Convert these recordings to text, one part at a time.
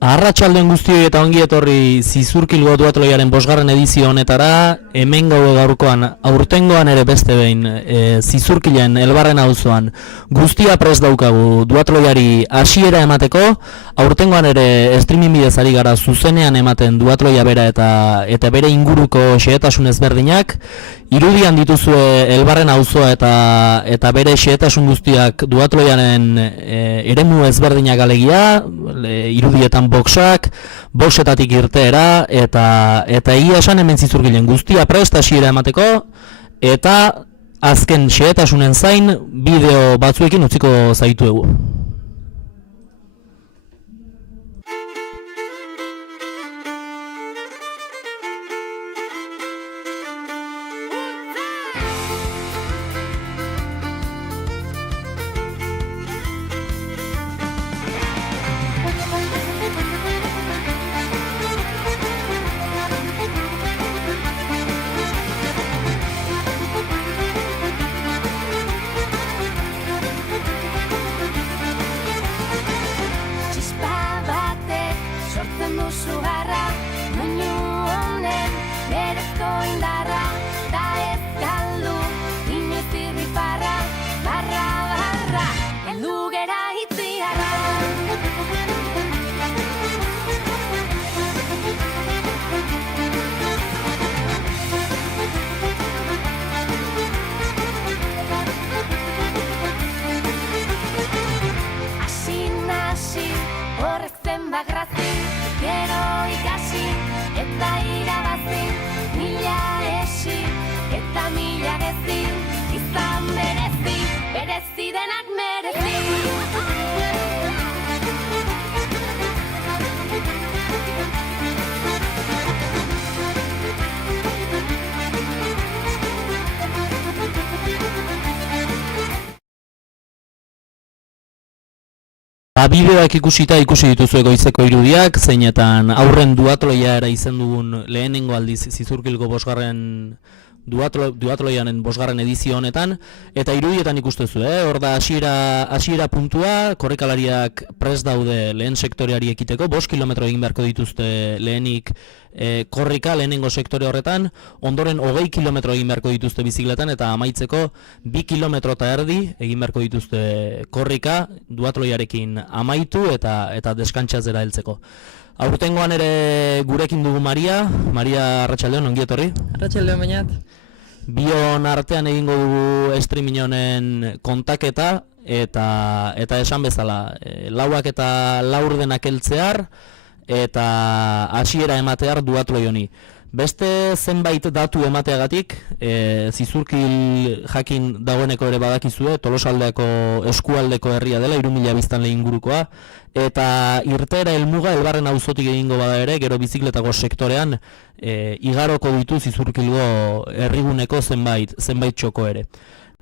Arratsaldeon guztioi eta ongi etorri Zizurkilgo duatloiaren 5. edizio honetara. Hemen gaude gaurkoan, aurtengoan ere beste behin, Zizurkilen Elbarren auzoan guztia prest daukagu duatloiari hasiera emateko. Aurtengoan ere streaming bidez ari gara zuzenean ematen duatloia bera eta bere inguruko xehetasun ezberdinak. Irudian dituzue Elbarren auzoa eta bere xehetasun guztiak duatloiaren eremu ezberdinak alegia, irudietan boxetatik irteera eta egia esan hemen Zizurkilen guztia prest hasiera emateko eta azken xehetasunen zain bideo batzuekin utziko zaituegu. Bideoak ikusi dituzue goizeko irudiak, zeinetan aurren duatloia era izen dugun lehenengo aldiz Zizurkilgo 5. duatloianen 5. edizio honetan, eta irudietan ikustezu, hor da hasiera puntua, korrikalariak prest daude lehen sektoreari ekiteko, 5 kilometro egin beharko dituzte lehenik korrika lehenengo sektore horretan, ondoren 20 kilometro egin beharko dituzte bizikletan, eta amaitzeko 2 kilometro eta erdi egin beharko dituzte korrika duatloiarekin amaitu eta deskantxatzera heltzeko. Aurtengoan ere gurekin dugu Maria, arratsaldeon, ongi etorri. Arratsaldeon bainat. Bion artean egingo dugu streaming honen kontaketa eta esan bezala, lauak eta laurdenak heltzear eta hasiera ematear duatloi honi. Beste zenbait datu emateagatik, Zizurkil jakin dagoeneko ere badakizue, Tolosaldeako eskualdeko herria dela, 3.000 biztanle ingurukoa, eta irteera helmuga Elbarren auzotik egingo bada ere, gero bizikletako sektorean igaroko ditu Zizurkilgo herriguneko zenbait txoko ere.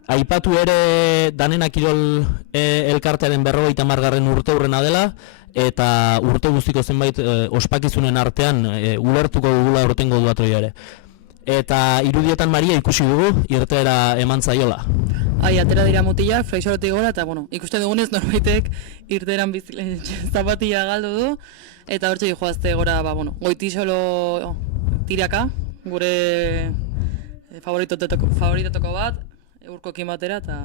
Aipatu ere Danena Kirol elkartearen 50. urteurrena dela, eta urte guztiko zenbait ospakizunen artean ulertuko dugula aurtengo duatloia ere. Eta irudietan Maria ikusi dugu irteera eman zaiola. Atera dira mutilak, fraixorotik gora, eta ikusten dugunez norbaitek irteeran zapatilla galdu du, eta hortxe joazte gora, goitizolo tiraka, gure favoritotoko bat, urkokin batera, eta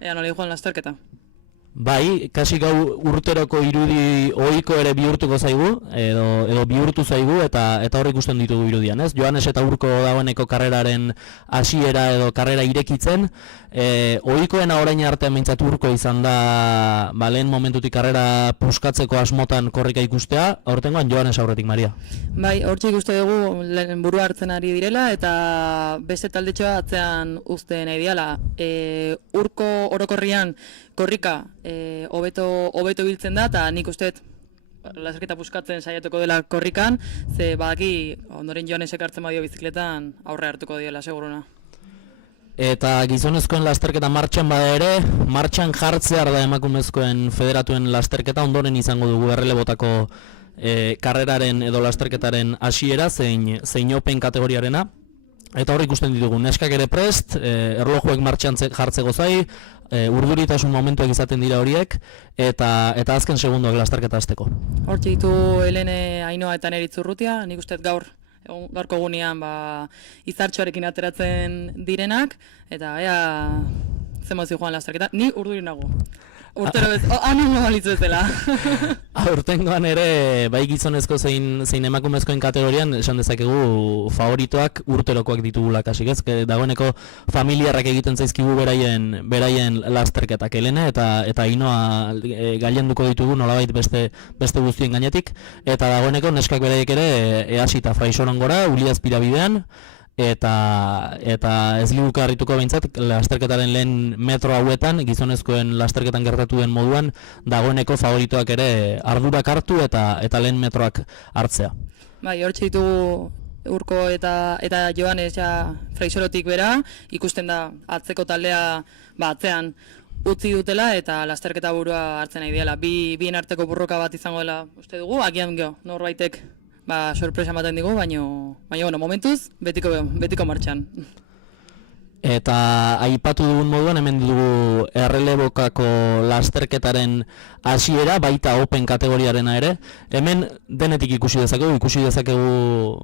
ea nola joan lasterketa. Bai, kasi gau urteroko irudi ohiko ere bihurtuko zaigu, edo bihurtu zaigu, eta hor ikusten ditugu irudian, ez? Joanes eta Urko dagoeneko karreraren hasiera edo karrera irekitzen, ohikoena orain artean behintzat Urko izan da lehen momentutik karrera puskatzeko asmotan korrika ikustea, aurtengoan Joanes aurretik, Maria. Bai, hortxe ikuste dugu burua hartzen ari direla, eta beste taldetxoa atzean uzten nahi diala. Urko orokorrian korrika hobeto biltzen da, eta nik usteet laserketa puskatzen saiatuko dela korrikan, ze badaki ondoren Joanesek hartzen badio bizikletan aurre hartuko diola, seguruna. Eta gizonezkoen lasterketa martxan bada ere, martxan jartzear da emakumezkoen federatuen lasterketa, ondoren izango dugu errelebotako karreraren edo lasterketaren hasiera zein open kategoriarena. Eta hor ikusten ditugu, neskak ere prest, erlojuek martxan jartzeko zai, urduritasun momentuak izaten dira horiek, eta azken segundoak lasterketa hasteko. Hortxe ditu Helene, Ainhoa eta Neritz Urrutia, nik uste gaurko gunean izartxoarekin ateratzen direnak, eta ea zemozi joan lasterketa, ni urduri nago. Urtero bez, anongo balitzu bezala. Aurtengoan ere, bai gizonezko zein emakumezkoen kategorian, esan dezakegu favoritoak urterokoak ditugula kasik ez, dagoeneko familiarrak egiten zaizkigu beraien lasterketak. Helene eta Ainhoa gailenduko ditugu nolabait beste guztien gainetik, eta dagoeneko neskak beraiek ere ehasita Fraisorongora, Uliazpira bidean, eta ez liguka harrituko behintzat lasterketaren lehen metro hauetan, gizonezkoen lasterketan gertatu den moduan, dagoeneko favoritoak ere ardurak hartu eta lehen metroak hartzea. Bai, hortxe ditugu Urko eta Joanes Fraisorotik bera, ikusten da atzeko taldea atzean utzi dutela eta lasterketa burua hartzen nahi dela. Bien arteko burroka bat izango dela uste dugu, agian norbaitek sorpresa ematen digu, baina momentuz betiko martxan. Eta aipatu dugun moduan hemen dugu errelebokako lasterketaren hasiera, baita open kategoriarena ere. Hemen denetik ikusi dezakegu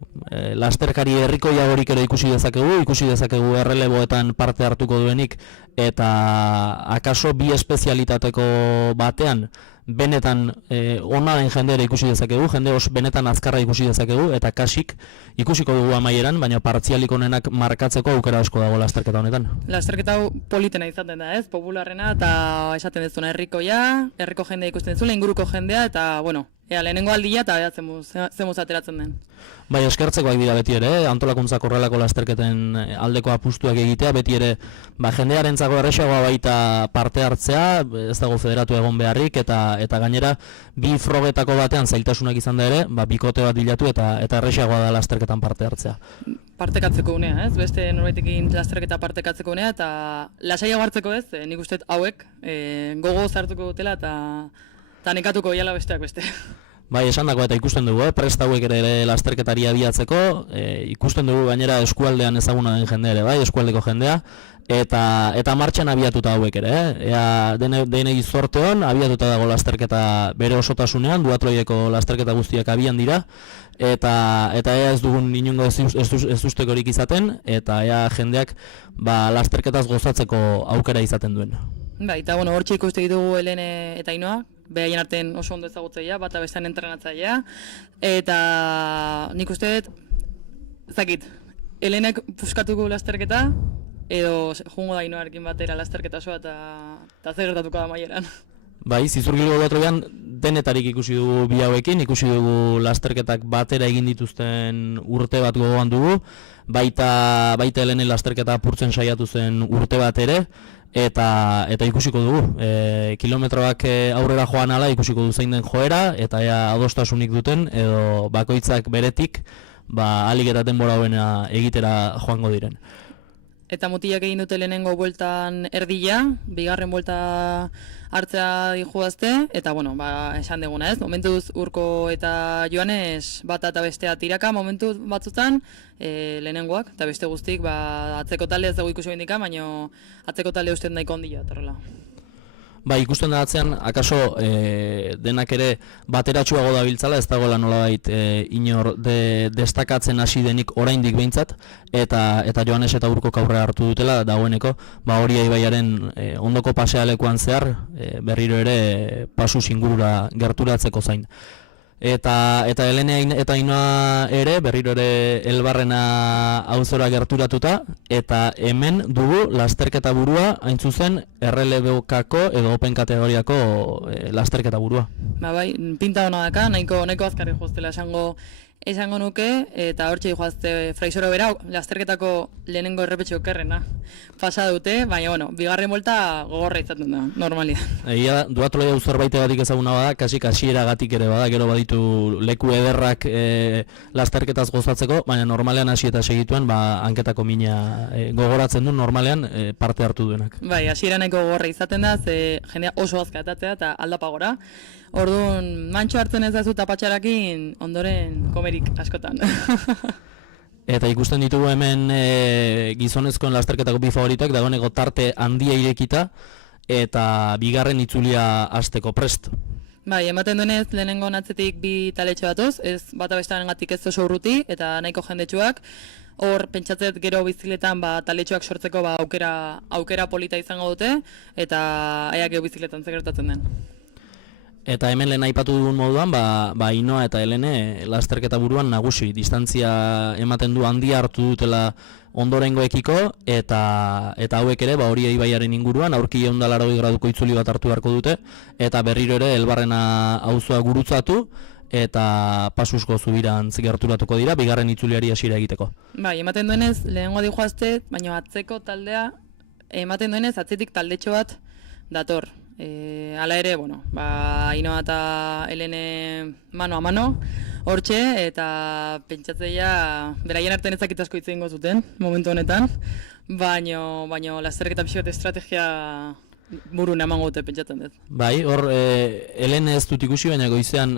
lasterkari herrikoiagorik ere ikusi dezakegu erreleboetan parte hartuko duenik, eta akaso bi espezialitateko batean benetan ona den jendea ikusi dezakegu, jende benetan azkarra ikusi dezakegu, eta kasik ikusiko dugu amaieran, baina partzialik onenak markatzeko aukera asko dago lasterketa honetan. Lasterketa hau politena izaten da, ez? Popularrena eta esaten dezuna herriko jendea ikusten dezula, inguruko jendea, eta, lehenengo aldia eta zemuz ateratzen den. Bai, eskertzekoak dira beti ere, antolakuntzak horrelako lasterketen aldeko apustuak egitea, beti ere jendearentzako erresagoa baita parte hartzea, ez dago federatu egon beharrik, eta gainera bi frogetako batean zailtasunak izan da ere, bikote bat bilatu eta erresagoa da lasterketan parte hartzea. Partekatzeko unea, ez? Beste norbaitekin lasterketa partekatzeko unea, eta lasaiago hartzeko ez, nik uste hauek gogo hartuko dutela eta nekatuko iala besteak beste. Bai, esan dako eta ikusten dugu, prest hauek ere lasterketari abiatzeko, ikusten dugu gainera eskualdean ezaguna den jendea ere, bai, eskualdeko jendea, eta martxan abiatuta hauek ere, denei zorte hon, abiatuta dago lasterketa bere osotasunean, duatroieko lasterketa guztiak abian dira, eta ea ez dugun inongo ez ustekorik izaten, eta ea jendeak lasterketaz gozatzeko aukera izaten duen. Bai, eta hortxe ikuste ditugu Helene eta Ainhoa, behaien artean oso ondo ezagutzailea, bata bestean entrenatzailea, eta nik uste dut, Helenek puskatuko lasterketa, edo jungo da Ainhoarekin batera lasterketa osoa eta zer gertatuko da amaieran. Bai, Zizurgilgo Duatroian denetarik ikusi dugu bi hauekin, ikusi dugu lasterketak batera egin dituzten urte bat gogoan dugu, baita Helene lasterketa apurtzen saiatu zen urte bat ere, eta ikusiko dugu. Kilometroak aurrera joan ala ikusiko du zein den joera, eta adostasunik duten, edo bakoitzak beretik, ahalik eta denbora hoena egitera joango diren. Eta mutilak egin dute lehenengo bueltan erdila, bigarren buelta hartzea dijuazte, eta esan deguna ez, momentuz Urko eta Joanes bata eta bestea tiraka, momentu batzutan lehenengoak, eta beste guztik atzeko talde ez dugu ikusi bendika, baina atzeko talde usten daiko ondila, torrela. Ikusten da atzean, akaso denak ere bateratsuago dabiltzala, ez dagoela nolabait inor destakatzen hasi denik oraindik behintzat, eta Joanes eta Urkok aurrea hartu dutela, dagoeneko, hori Aibaiaren ondoko pasealekuan zehar, berriro ere pasu ingurura gerturatzeko zain. Eta Helene eta Ainhoa ere, berriro ere Elbarrena auzora gerturatuta, eta hemen dugu lasterketa burua, hain zuzen, errelebokako edo open kategoriako lasterketa burua. Bai, pinta hona daka, nahiko azkarri joztela esango nuke, eta hortxe joazte Fraisoro bera, lasterketako lehenengo errepetxe okerrena pasa dute, baina, bigarren bolta gogorra izaten da, normalia. Egia, duatroia zerbait batik ezaguna bada, kasik hasieragatik ere bada, gero baditu leku ederrak lasterketaz gozatzeko, baina normalean hasi eta segituen, hanketako mina gogoratzen du normalean parte hartu duenak. Bai, hasiera nahiko gogorra izaten da, ze jendea oso azkatatzea eta aldapagora. Orduan, mantxo hartzen ez dazu tapatxarakin ondoren komerik askotan. Eta ikusten ditugu hemen gizonezkoen lasterketako bi favoritak, dagoeneko tarte handia irekita, eta bigarren itzulia hasteko prest. Bai, ematen duenez, lehenengo atzetik bi taletxo batoz, ez bata bestearengatik ez oso urruti, eta nahiko jendetsuak. Hor, pentsatzet gero bizikletan taletxoak sortzeko aukera polita izango dute, eta ea gero bizikletan gertatzen den. Eta hemen lehen aipatu dugun moduan, Ainoa eta Helene lasterketa buruan nagusi. Distantzia ematen du handia hartu dutela ondorengoekiko, eta hauek ere hori ibaiaren inguruan, aurki 180 graduko itzuli bat hartu beharko dute, eta berriro ere Elbarrena auzoa gurutzatu, eta Pasusko zubirantz gerturatuko dira, bigarren itzuliari hasiera egiteko. Bai, ematen duenez, lehengo dijoazte, baina atzeko taldea, ematen duenez, atzetik taldetxo bat dator. Hala ere, Ainoa eta Helene mano a mano, hortxe, eta pentsatzeia beraien artean ezakit asko hitz egingo zuten, momentu honetan, baino lasterketa pixkat estrategia burun emango dute pentsatzen dut. Bai, hor, Helene ez dut ikusi, baina goizean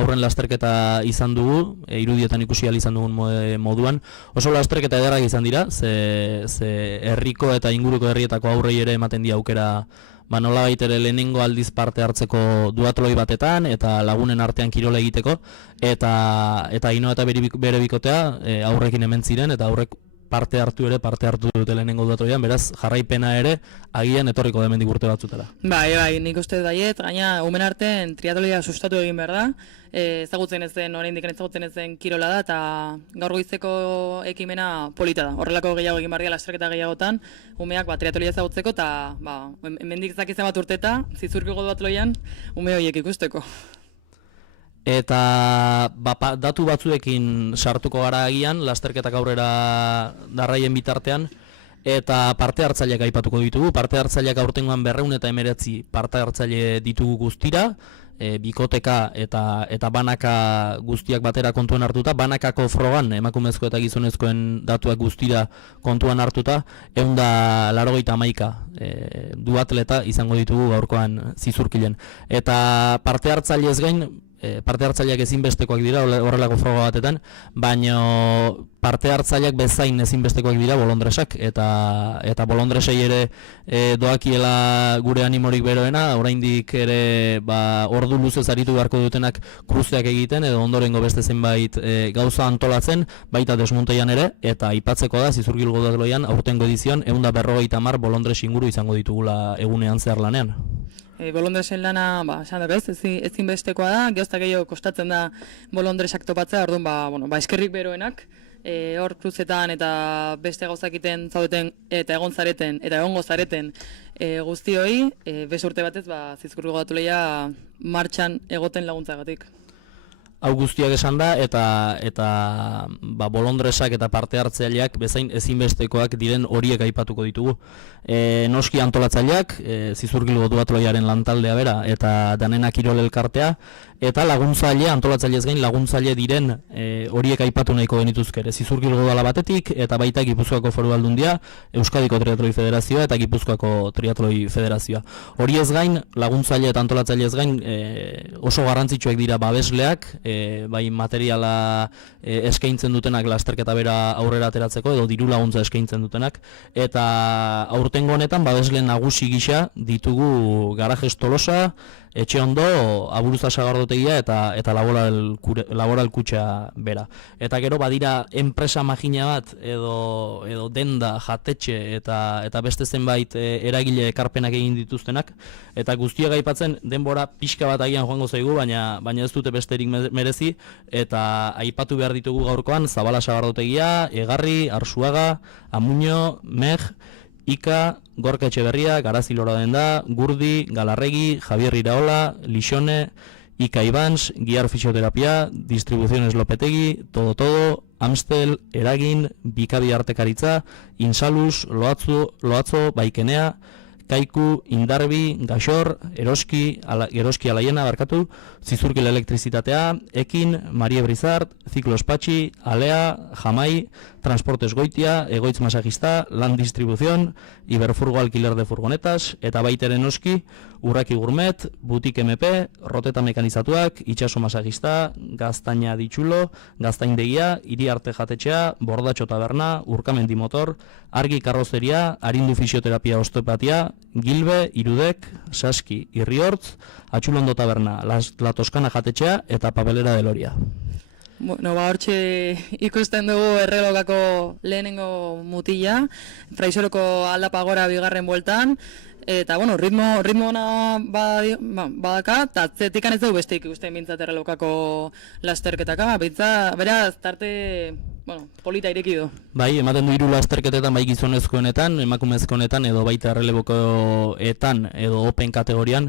aurren lasterketa izan dugu, irudietan ikusi izan dugun moduan. Oso lasterketa ederrak izan dira, ze herriko eta inguruko herrietako aurrei ere ematen di aukera nolabait ere lehenengo aldiz parte hartzeko duatloi batetan, eta lagunen artean kirola egiteko, eta Ainoa eta bere bikotea aurrekin hemen ziren, eta aurrek parte hartu dute lehenengo duatloian, beraz jarraipena ere agian etorriko da hemendik urte batzutara. Bai, nik uste baiet, gaina umen artean triatloia sustatu egin behar da, oraindik ezagutzen ezen kirola da, eta gaur goizeko ekimena polita da. Horrelako gehiago egin behar dira lasterketa gehiagotan, umeak triatloia ezagutzeko, eta hemendik zakizen bat urteta, zizurkiko duatloian, ume horiek ikusteko. Eta datu batzuekin sartuko gara agian, lasterketak aurrera darraien bitartean, eta parte hartzaileak aipatuko ditugu. Parte hartzaileak aurtengoan 219 parte hartzaile ditugu guztira, bikoteka eta banaka guztiak batera kontuan hartuta, banakako frogan emakumezko eta gizonezkoen datuak guztira kontuan hartuta, 181 duatleta izango ditugu gaurkoan zizurkilen. Eta parte hartzailez gain, parte hartzaileak ezinbestekoak dira horrelako froga batetan, baina parte hartzaileak bezain ezinbestekoak dira bolondresak, eta bolondresei ere doakiela gure animorik beroena, oraindik ere ordu luzez aritu beharko dutenak kruzeak egiten, edo ondorengo beste zenbait gauza antolatzen, baita desmonteian ere, eta aipatzeko da zizurkilgo duatloian aurtengo edizioan 150 bolondres inguru izango ditugula egunean zehar lanean. Bolondresen lana, esan dago ezinbestekoa da, geozta gehiago kostatzen da bolondresak topatzea, orduan, eskerrik beroenak, hor kruzetan eta beste gauzakiten zaudeten eta egon zareten eta egongo zareten guztioi, beste urte batez, zizkurgo datuleia martxan egoten laguntzagatik. Hau guztiak esan da, eta bolondresak eta parte hartzaileak bezain ezinbestekoak diren horiek aipatuko ditugu. Noski antolatzaileak, zizurkilgo duatloiaren lantaldea bera, eta danena kirol elkartea, eta laguntzaile, antolatzailez gain laguntzaile diren horiek aipatu nahiko genituzke ere. Zizurkilgo dala batetik, eta baita Gipuzkoako Foru Aldundia, Euskadiko Triatloi Federazioa eta Gipuzkoako Triatloi Federazioa. Horiez gain, laguntzaile eta antolatzailez gain oso garrantzitsuak dira babesleak, bai materiala eskaintzen dutenak lasterketa bera aurrera ateratzeko, edo diru laguntza eskaintzen dutenak, eta aurtengo honetan babesle nagusi gisa ditugu Garajes Tolosa, Etxe Ondo, Aburuza Sagardotegia eta Laboral Kutxa bera. Eta gero badira enpresa magina bat edo denda, jatetxe eta beste zenbait eragile ekarpenak egin dituztenak, eta guztiak aipatzen denbora pixka bat agian joango zaigu, baina ez dute besterik merezi, eta aipatu behar ditugu gaurkoan Zabala Sagardotegia, Egarri, Arsuaga, Amuño, Meg, Ika, Gorka Etxeberria, Garazi Loradenda, Gurdi, Galarregi, Javier Iraola, Lixone, Ika Ibans, Guiar Fisioterapia, Distribuciones Lopetegi, Todo, Amstel, Eragin, Bikabi Artekaritza, Insalus, Loatzo, Baikenea, Kaiku, Indarbi, Gaxor, Eroski Alaiena, Zizurkil Elektrizitatea, Ekin, Marie Brizard, Ciclos Patxi, Alea, Jamai, Transportes Goitia, Egoitz Masajista, Land Distribución, Iberfurgo Alquiler de Furgonetas, eta baiteren noski, Urraki Gourmet, Butik MP, Roteta Mekanizatuak, Itxaso Masajista, Gaztaina Ditxulo, Gaztaindegia, Iriarte Jatetxea, Bordatxo Taberna, Urkamendi Motor, Argi Karrozeria, Arindu Fisioterapia Osteopatia, Gilbe, Irudek, Saski, Irriortz, Atxulondo Taberna, La Toscana Jatetxea eta Papelera de Loria. Bueno, hortxe ikusten dugu Errelokako lehenengo mutila, Fraisoroko aldapagora bigarren bueltan, eta bueno, ritmo ona badaka, eta atzetikan ez dugu beste ikusten bintzat Errelokako lasterketaka, beraz, tarte polita ireki du. Bai, ematen du 3 lasterketetan, bai gizonezkoenetan, emakumezkoenetan edo baita errelebokoetan edo open kategorian,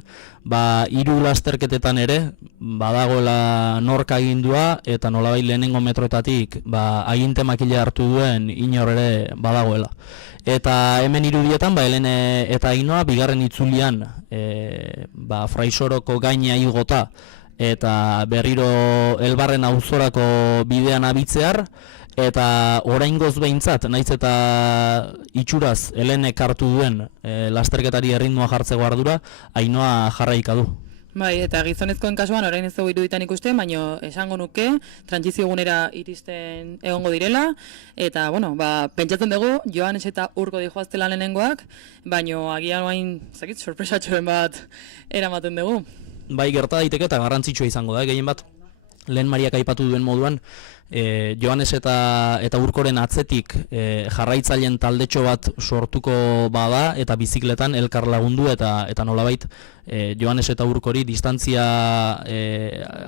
3 lasterketetan ere badagoela norka agindua eta nolabait lehenengo metroetatik aginte makila hartu duen inor ere badagoela. Eta hemen irudietan, Helene eta Ainoa bigarren itzulian Fraisoroko gaina igota eta berriro Elbarren auzorako bidean abitzear, eta oraingoz behintzat, naiz eta itxuraz Helenek hartu duen lasterketari erritmoa jartzeko ardura, Ainoa jarraika du. Bai, eta gizonezkoen kasuan orain ez dugu iruditan ikusten, baina esango nuke trantsizio egunera iristen egongo direla, eta pentsatzen dugu Joanes eta Urko dijoaztela lehenengoak, baina agian orain, sorpresatxoen bat eramaten dugu. Bai, gerta daiteke eta garrantzitsua izango da, gehien bat, lehen Mariak aipatu duen moduan, Joanes eta Urkoren atzetik jarraitzaileen taldetxo bat sortuko bada eta bizikletan elkar lagundu eta nolabait Joanes eta Urkori distantzia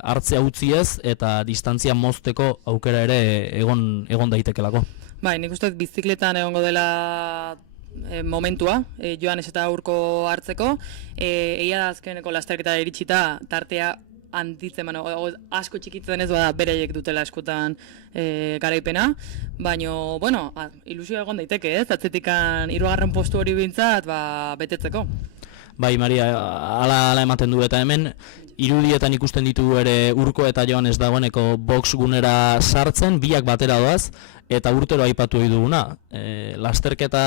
hartzea utziez eta distantzia mozteko aukera ere egon daitekelako. Bai, nik uste bizikletan egongo dela momentua, Joanes eta Urko hartzeko, egia da azkeneko lasterketa iritsita tartea handitzen, asko txikitzen ez bada bereiek dutela eskutan garaipena, baina, ilusioa egon daiteke, ez? Atzetikan 3. postu hori bintzat, betetzeko. Bai, Maria, ala ematen du eta hemen, irudietan ikusten ditugu ere Urko eta Joanes dagoeneko box gunera sartzen, biak batera doaz, eta urtero aipatu ohi duguna. Lasterketa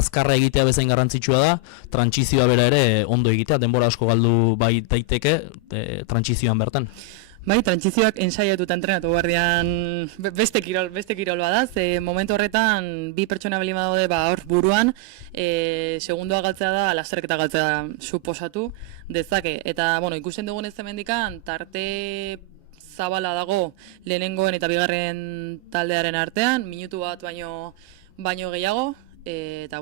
azkarra egitea bezain garrantzitsua da, trantsizioa bera ere ondo egitea, denbora asko galdu bai daiteke trantsizioan bertan. Bai, trantsizioak ensaiatuta entrenatu guardian beste kirol badaz, momentu horretan 2 pertsona belima daude hor buruan, segundoa galtzea da, lasterketa galtzea suposatu dezake. Eta, ikusten dugun ez hemendikan tarte zabala dago lehenengoen eta bigarren taldearen artean, minutu bat baino gehiago, eta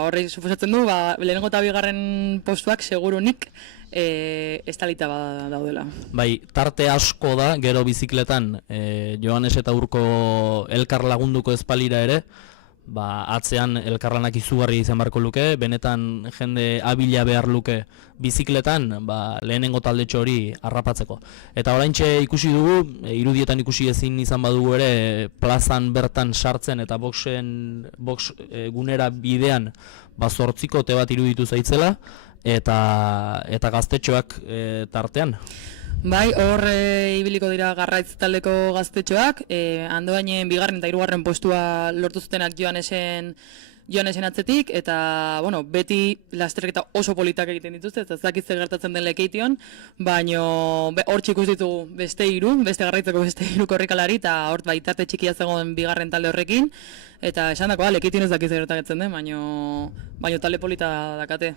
horri suposatzen du, lehenengo eta bigarren postuak segurunik estalita daudela. Bai, tarte asko da, gero bizikletan Joanes eta Urko elkar lagunduko espalira ere, atzean elkarlanak izugarri izan barko luke, benetan jende abila behar luke bizikletan, lehenengo taldetxo hori harrapatzeko. Eta oraintxe ikusi dugu, irudietan ikusi ezin izan badugu ere, plazan bertan sartzen eta box gunera bidean 8 kote bat iruditu zaitzela, eta gaztetxoak tartean. Bai, hor ibiliko dira Garraitz taldeko gaztetxoak, Andoainen 2. eta 3. postua lortu zutenak Joanesen atzetik, eta beti lasterketa oso politak egiten dituzte, ez dakitze gertatzen den Lekeition, baina hor txikus ditugu beste Garraitzeko beste 3 korrikalari, eta hor baitarte txikia zegoen 2. talde horrekin, eta esan dakoa, Lekeition ez dakitze gertatzen den, baina talde polita dakate.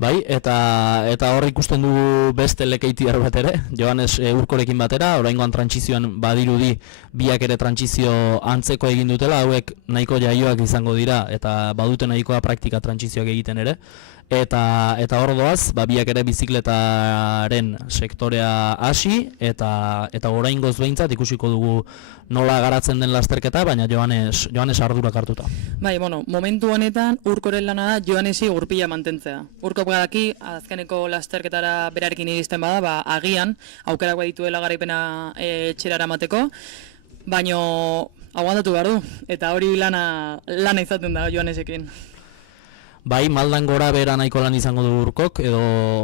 Bai, eta hor ikusten dugu beste Lekeitiar bat ere, Joanes Urkorekin batera, oraingoan trantsizioan badirudi biak ere trantsizio antzeko egin dutela, hauek nahiko jaioak izango dira eta badute nahikoa praktika trantsizioak egiten ere. Eta hor doaz, biak ere bizikletaren sektorea hasi eta oraingoz behintzat ikusiko dugu nola garatzen den lasterketa, baina Joanes ardurak hartuta. Bai, momentu honetan Urkoren lana da Joanesi gurpila mantentzea. Urko badaki azkeneko lasterketara berarekin iristen bada, agian aukerak dituela garaipena etxerara mateko, baina aguantatu behar du, eta hori lana izaten da Joanesekin. Bai, maldan gora bera nahiko lan izango du urkok, edo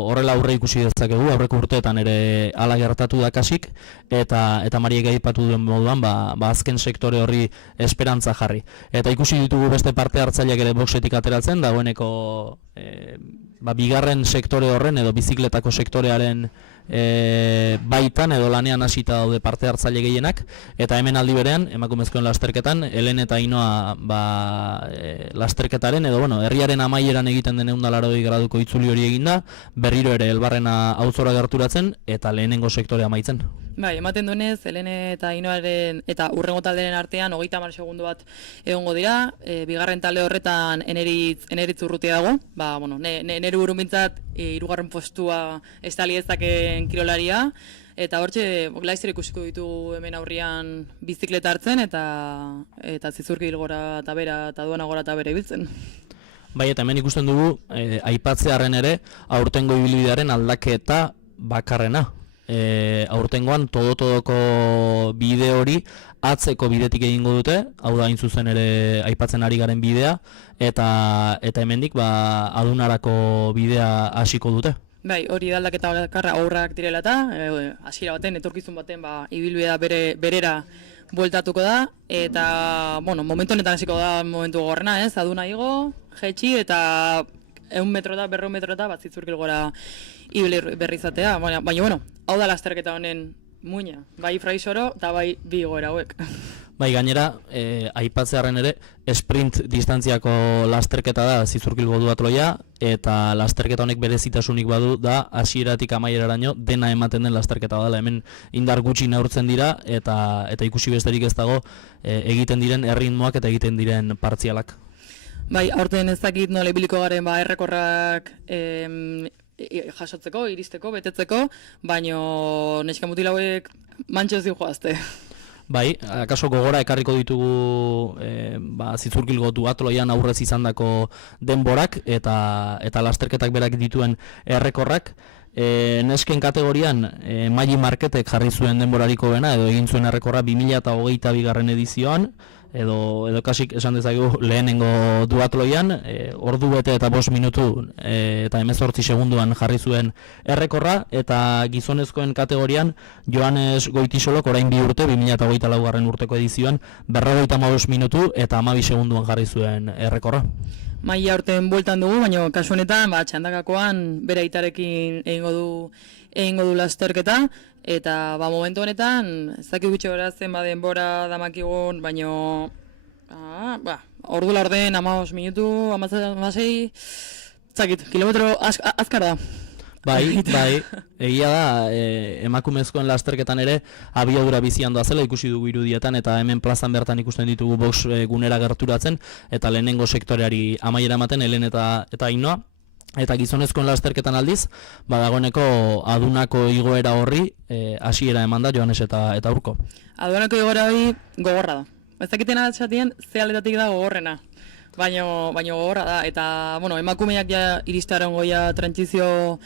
horrela aurre ikusi dezakegu, aurreko urteetan ere hala gertatu da kasik, eta Mariek aipatu duen moduan, azken sektore horri esperantza jarri. Eta ikusi ditugu beste parte hartzaileak ere boxetik ateratzen, dagoeneko bigarren sektore horren edo bizikletako sektorearen baitan edo lanean hasita daude parte hartzaile gehienak, eta hemen aldi berean emakumezkoen lasterketan Helen eta Ainoa lasterketaren edo herriaren amaieran egiten den 180 graduko itzuli hori eginda, berriro ere Elbarrena auzora gerturatzen eta lehenengo sektore amaitzen. Bai, ematen duenez, Helen eta Ainoaren eta hurrengo talderen artean 30 segundo bat egongo dira, bigarren talde horretan Eneritz Urrutia dago, nere burun bintzat hirugarren postua estali dezaken kirolaria, eta hortxe laizzer ikusiko ditugu hemen aurrian bizikleta hartzen eta zizurki gora eta bera eta duana gora eta bera ibiltzen. Bai, eta hemen ikusten dugu aipatzearren ere aurtengo ibilbidearen aldaketa bakarrena. Aurtengoan todoko bide hori atzeko bidetik egingo dute, hau da hain zuzen ere aipatzen ari garen bidea, eta hemendik adunarako bidea hasiko dute. Bai, hori da aldaketa bakarra aurrak direla eta hasiera baten, etorkizun baten ibilbidea berera bueltatuko da, eta momentu honetan hasiko da momentu gogorrena, aduna igo, jetxi eta 100 metro eta 200 metro eta zitzurkil gora ibili berrizatea, baina hau da lasterketa honen muina, bai fraisoro eta bai bi igoera hauek. Bai, gainera, aipatzearren ere, sprint distantziako lasterketa da zizurkilgo duatloia, eta lasterketa honek berezitasunik badu da hasieratik amaieraraino dena ematen den lasterketa badala. Hemen indar gutxi neurtzen dira, eta ikusi besterik ez dago egiten diren erritmoak eta egiten diren partzialak. Bai, aurten ez dakit nola ibiliko garen errekorrak jasotzeko, iristeko, betetzeko, baino neska mutil hauek mantxoz joazte. Bai, akaso gogora ekarriko ditugu zizurkilgo duatloian aurrez izandako denborak eta lasterketak berak dituen errekorrak. Nesken kategorian Maili Marketek jarri zuen denborariko bena edo egin zuen errekorra 2022 edizioan, edo kasik esan dezakegu lehenengo duatloian, ordu bete eta 5 minutu eta 18 segunduan jarri zuen errekorra, eta gizonezkoen kategorian Joanes Goitisolok orain 2 urte, 2024 urteko edizioan, 55 minutu eta 12 segunduan jarri zuen errekorra. Maila aurten bueltan dugu, baina kasu honetan txandakakoan bere aitarekin egingo du lasterketa, eta momentu honetan ez dakit gutxi horazen denbora damakigun, baina ordu laurden 15 minutu, 16, zakit, kilometro azkar da. Bai, egia da, emakumezkoen lasterketan ere abiadura bizian doazela ikusi dugu irudietan, eta hemen plazan bertan ikusten ditugu box gunera gerturatzen, eta lehenengo sektoreari amaiera ematen, Helen eta Ainoa. Eta gizonezkoen lasterketan aldiz, dagoeneko adunako igoera horri hasiera eman da Joanes eta Urko. Adunako igoera hori gogorra da. Ez dakiten atzatien ze aldetatik da gogorrena, baina gogorra da. Eta emakumeak ja iristearen goia trantsizio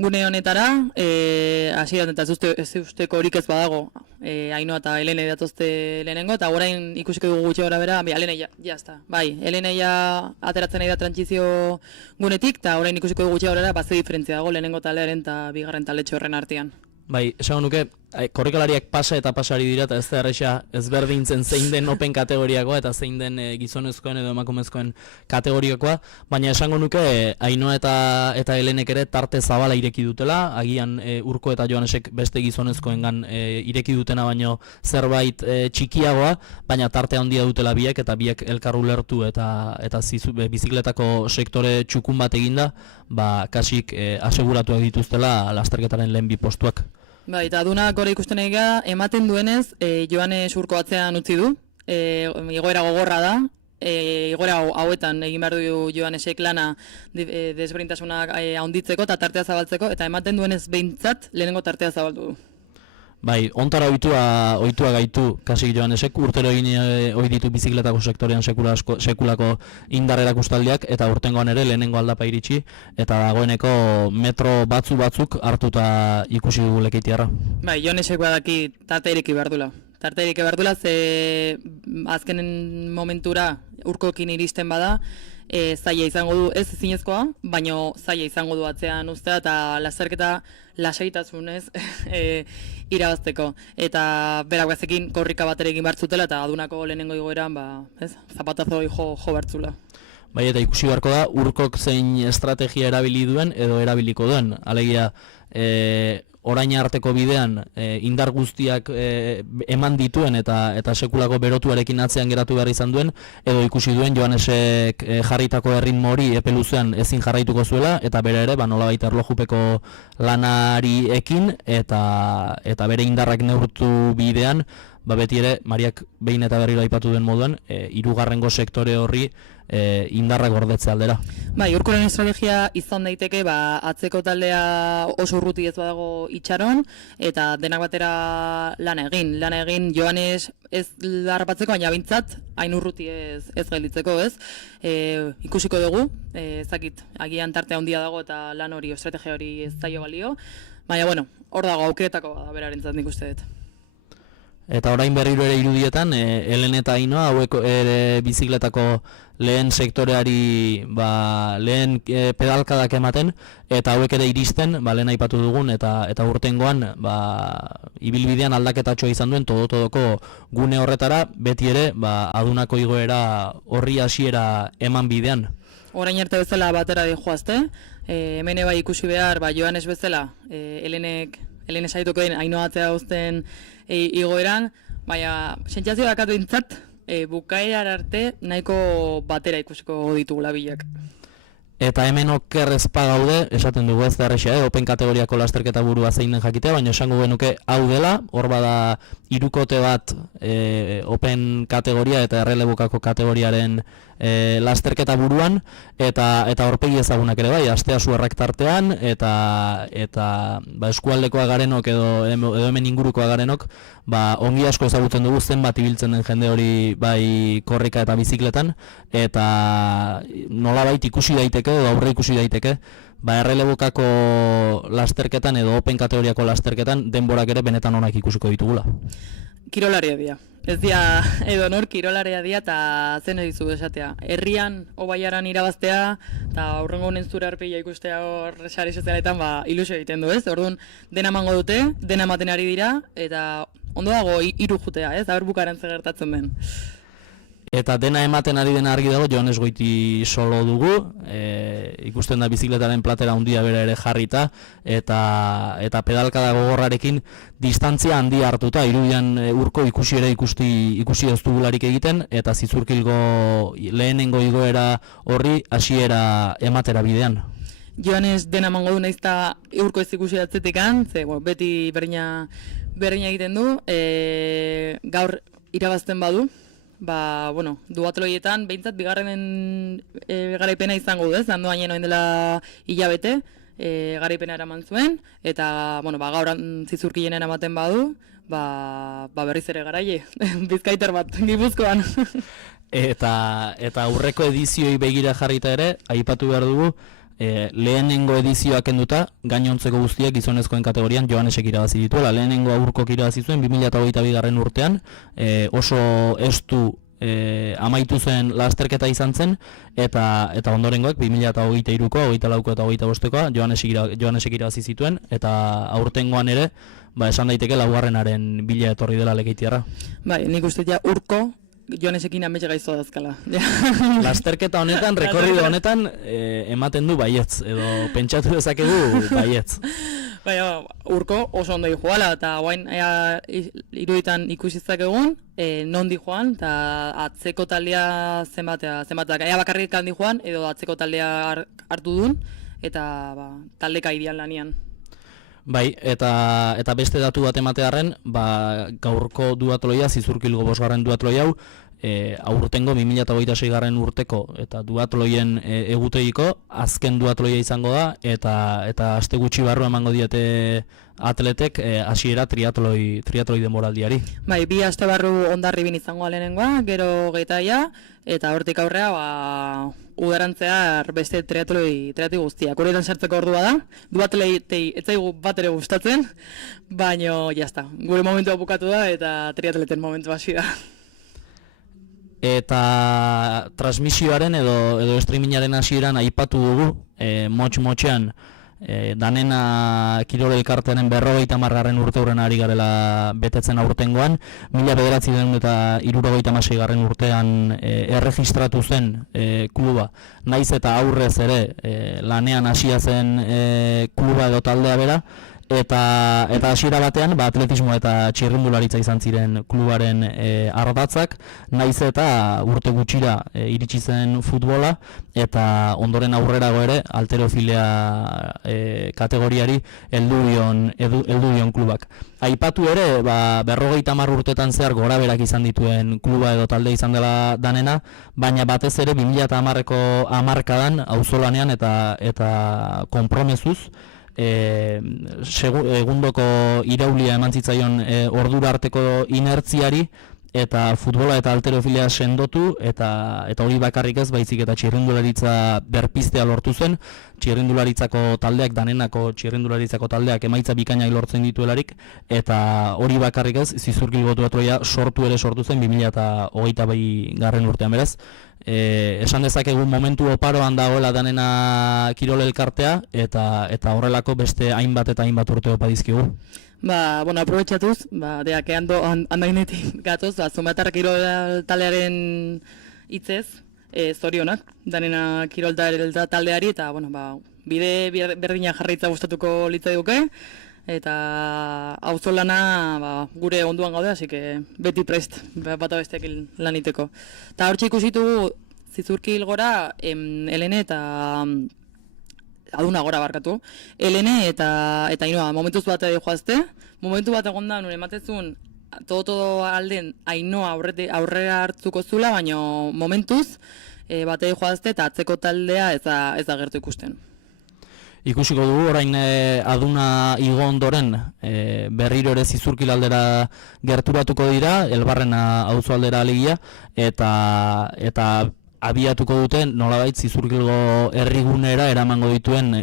gune honetara, hasieran eta ez usteko horik ez badago, Ainoa eta Helene datozte lehenengo, eta orain ikusiko dugu gutxi gora bera, Helene jazta. Bai, Helene ateratzen nahi da trantsizio gunetik, eta orain ikusiko dugu gutxi gora bera, ze diferentzia dago lehenengo taldearen eta bigarren talde horren artean. Bai, esan nuke, korrikalariak pasa eta pasari dira, eta ez da erresa ezberdintzen zein den open kategoriakoa eta zein den gizonezkoen edo emakumezkoen kategoriakoa, baina esango nuke Ainoa eta Helenek ere tarte zabala ireki dutela, agian Urko eta Joanesek beste gizonezkoengan ireki dutena baino zerbait txikiagoa, baina tarte handia dutela biek, eta biek elkar ulertu eta bizikletako sektore txukun bat eginda, kasik aseguratuak dituztela lasterketaren lehen bi postuak. Bai, eta adunak gora ikusten egitea, ematen duenez, Joanes Urko atzean utzi du, igoera gogorra da, igoera hauetan egin behar du Joanesek lana desberdintasunak handitzeko eta tartea zabaltzeko, eta ematen duenez behintzat lehenengo tartea zabaldu du. Bai, ontara ohitua gaitu kasik Joanesek, urtero egin ohi ditu bizikletako sektorean sekulako indar erakustaldiak, eta urtengoan ere lehenengo aldapa iritsi, eta dagoeneko metro batzuk hartuta ikusi dugu Lekeitiarra. Bai, Joanesek badaki tarte ireki behar dula. Tarte ireki behar dula, ze azkenen momentura Urkokin iristen bada, zaila izango du, ez ezinezkoa, baino zaila izango du atzean ustea eta lasterketa lasaitasunez irabazteko. Eta berak bazekin korrika baterekin bartzutela eta adunako lehenengo igoeran, zapatazo jo bertzula. Bai, eta ikusi beharko da, urkok zein estrategia erabili duen edo erabiliko duen. Alegia, orain arteko bidean indar guztiak eman dituen eta sekulako berotuarekin atzean geratu behar izan duen, edo ikusi duen Joanesek jarritako erritmo hori epe luzean ezin jarraituko zuela, eta bere ere, nolabait erlojupeko lanari ekin, eta bere indarrak neurtu bidean, beti ere, Mariak behin eta berriro aipatu duen moduan, hirugarrengo sektore horri indarrak gordetze aldera. Bai, urkoren estrategia izan daiteke, atzeko taldea oso urruti ez badago itxaron, eta denak batera lan egin, Joanes ez larrapatzeko, baina bintzat, hain urruti ez gelditzeko, ez? Ikusiko dugu, ezakit, agian tartea handia dago eta lan hori, estrategia hori ez zaio balio, baina, hor dago aukeretako bada berarentzat nik uste dut. Eta orain berriro ere irudietan, Helen eta Ainoa hauek ere bizikletako lehen sektoreari lehen pedalkadak ematen, eta hauek ere iristen, lehen aipatu dugun, eta urtengoan ibilbidean aldaketatxoa izan duen todoko gune horretara, beti ere adunako igoera horri hasiera eman bidean. Orain arte bezala batera dihoazte, hemen bai ikusi behar, Joanes bezala, Helen esaituko den Ainoa atzea uzten igoeran, baina sentsazio dakatu intzat, bukaerar arte nahiko batera ikusiko ditugula bilak. Eta hemen okerrez gaude, esaten dugu ez da errexea, open kategoriako lasterketa burua zein den jakitea, baina esango genuke hau dela, hor bada hirukote bat open kategoria eta errelebukako kategoriaren lasterketa buruan, eta aurpegi ezagunak ere bai, astea zuerrak tartean, eta eskualdekoa garenok edo hemen ingurukoa garenok, ongi asko ezagutzen dugu zenbat ibiltzen den jende hori bai korrika eta bizikletan, eta nolabait ikusi daiteke edo aurre ikusi daiteke, errelebukako lasterketan edo open kategoriako lasterketan denborak ere benetan onak ikusiko ditugula. Kirolaria dira. Ez dia edo nor kirolaria dira eta zen edizu esatea. Herrian obaiaran irabaztea eta aurrengo honen zure arpeia ikustea hor sare sozialetan ilusio egiten du, ez? Orduan dena emango dute, dena ematen ari dira eta ondo dago hiru jutea, ez? Aber bukaran zer gertatzen den. Eta dena ematen ari dena argi dago, Joanes Goiti solo dugu, ikusten da bizikletaren platera handia bera ere jarrita, eta pedalkada gogorrarekin distantzia handia hartuta, irudian urko ikusi ez dugularik egiten, eta zizurkilgo lehenengo igoera horri hasiera ematera bidean. Joanes dena emango du naizta urko ez ikusi atzetikan, beti berdina egiten du, gaur irabazten badu, duatloietan, behintzat, bigarrenen garaipena izango du, ez? Handoan oin dela hilabete, garaipena eraman zuen, eta, gaur zizurkien eramaten badu, berriz ere garaile, Bizkaiter bat, Gipuzkoan. Eta aurreko edizioi begira jarrita ere, aipatu behar dugu, lehenengo edizioak kenduta, gainontzeko guztiak gizonezkoen kategorian Joanesek irabazi dituela. Lehenengo urkok irabazi zuen 2022 urtean, oso estu amaitu zen lasterketa izan zen, eta ondorengoek 2023ko, 24ko eta 25koa Joanesek irabazi zituen, eta aurtengoan ere, esan daiteke laugarrenaren bila etorri dela Lekeitiarra. Bai, nik uste ja urko Joanesekin ametxe gaizto dazkala. Lasterketa honetan, rekorrido honetan, ematen du baietz, edo pentsatu dezakegu baietz. Baina, urko oso ondo joala, eta guain iruditan ikusizak egun, nondi joan, eta atzeko taldea zenbateak. Ea bakarrik handi joan, edo atzeko taldea hartu duen, eta taldeka idean lanian. Bai, eta beste datu bat ematearen, gaurko duatloia, zizurkilgo 5. duatloi hau, aurtengo 2026 urteko eta duatloien egutegiko azken duatloia izango da, eta aste gutxi barru emango diete atletek hasiera triatloi denboraldiari. Bai, 2 aste barru Hondarribin izango lehenengoa, gero Getaia, eta hortik aurrea udarantzear beste triatloi guztiak. Horretan sartzeko ordua da, duatletei ez zaigu bat ere gustatzen, baino jazta, gure momentua bukatu da eta triatleten momentua hasi da. eta transmisioaren edo streamingaren hasieran aipatu dugu, motx-motxean, danena Kirol Elkartearen 50. urteurren ari garela betetzen aurtengoan, 1976. urtean erregistratu zen kluba, naiz eta aurrez ere lanean hasia zen kluba edo taldea bera, eta hasiera batean atletismo eta txirrindularitza izan ziren klubaren ardatzak, naiz eta urte gutxira iritsi zen futbola, eta ondoren aurrerago ere alterofilia kategoriari heldu dion klubak. Aipatu ere, 50 urtetan zehar goraberak izan dituen kluba edo talde izan dela danena, baina batez ere 2010ko hamarkadan auzolanean eta konpromezuz, egundoko iraulia eman zitzaion ordura arteko inertziari eta futbola eta alterofilia sendotu eta hori bakarrik ez, baizik eta txirrindularitza berpiztea lortu zen, txirrindularitzako taldeak, danenako txirrindularitzako taldeak emaitza bikainak lortzen dituelarik, eta hori bakarrik ez, Zizurkilgo duatoia sortu zen 2022. urtean, beraz. Esan dezakegu momentu oparoan dagoela danena Kirol Elkartea, eta horrelako beste hainbat eta hainbat urte opa dizkigu. Aprobetxatuz, deak handainetik gatoz, Zumatarra Kirol taldearen hitzez, zorionak, danena Kirol taldeari, eta bide berdina jarraitza gustatuko litzaiguke, eta auzolana gure onduan gaude, hasi que beti prest bata besteak laniteko. Eta hortxe ikusitu Zizurkilgora Elene eta Aduna gora barkatu. Elene eta Ainhoa momentuz bat joazte, momentu bat egonda nure ematezun todo alden Ainhoa aurrera hartzuko zula, baina momentuz bate joazte eta atzeko taldea ez da gertu ikusten. Ikusiko dugu, orain Aduna igo ondoren berriro ere Zizurkil aldera gerturatuko dira, Elbarrena auzo aldera alegia, eta abiatuko duten nolabait Zizurkilgo herrigunera eramango dituen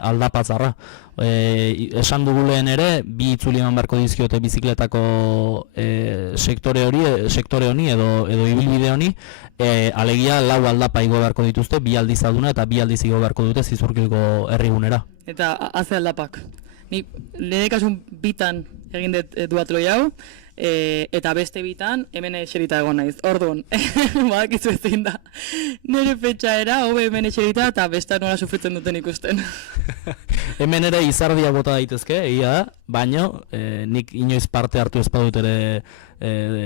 aldapatzarra. Esan dugu lehen ere, bi itzuli eman beharko dizkiote bizikletako sektore honi edo ibilbide honi, alegia 4 aldapa igo beharko dituzte, 2 aldiz Aduna eta 2 aldiz igo beharko dute Zizurkilgo herrigunera. Eta haze aldapak. Ni lehen kasun bitan egin dut duatloi hau, eta beste bitan hemen eserita egon naiz. Orduan, badakizu ezin da. Nire petxaera, hobe hemen eserita eta besta nola sufritzen duten ikusten. Hemen ere izardia bota daitezke, egia da, baina nik inoiz parte hartu ez badut ere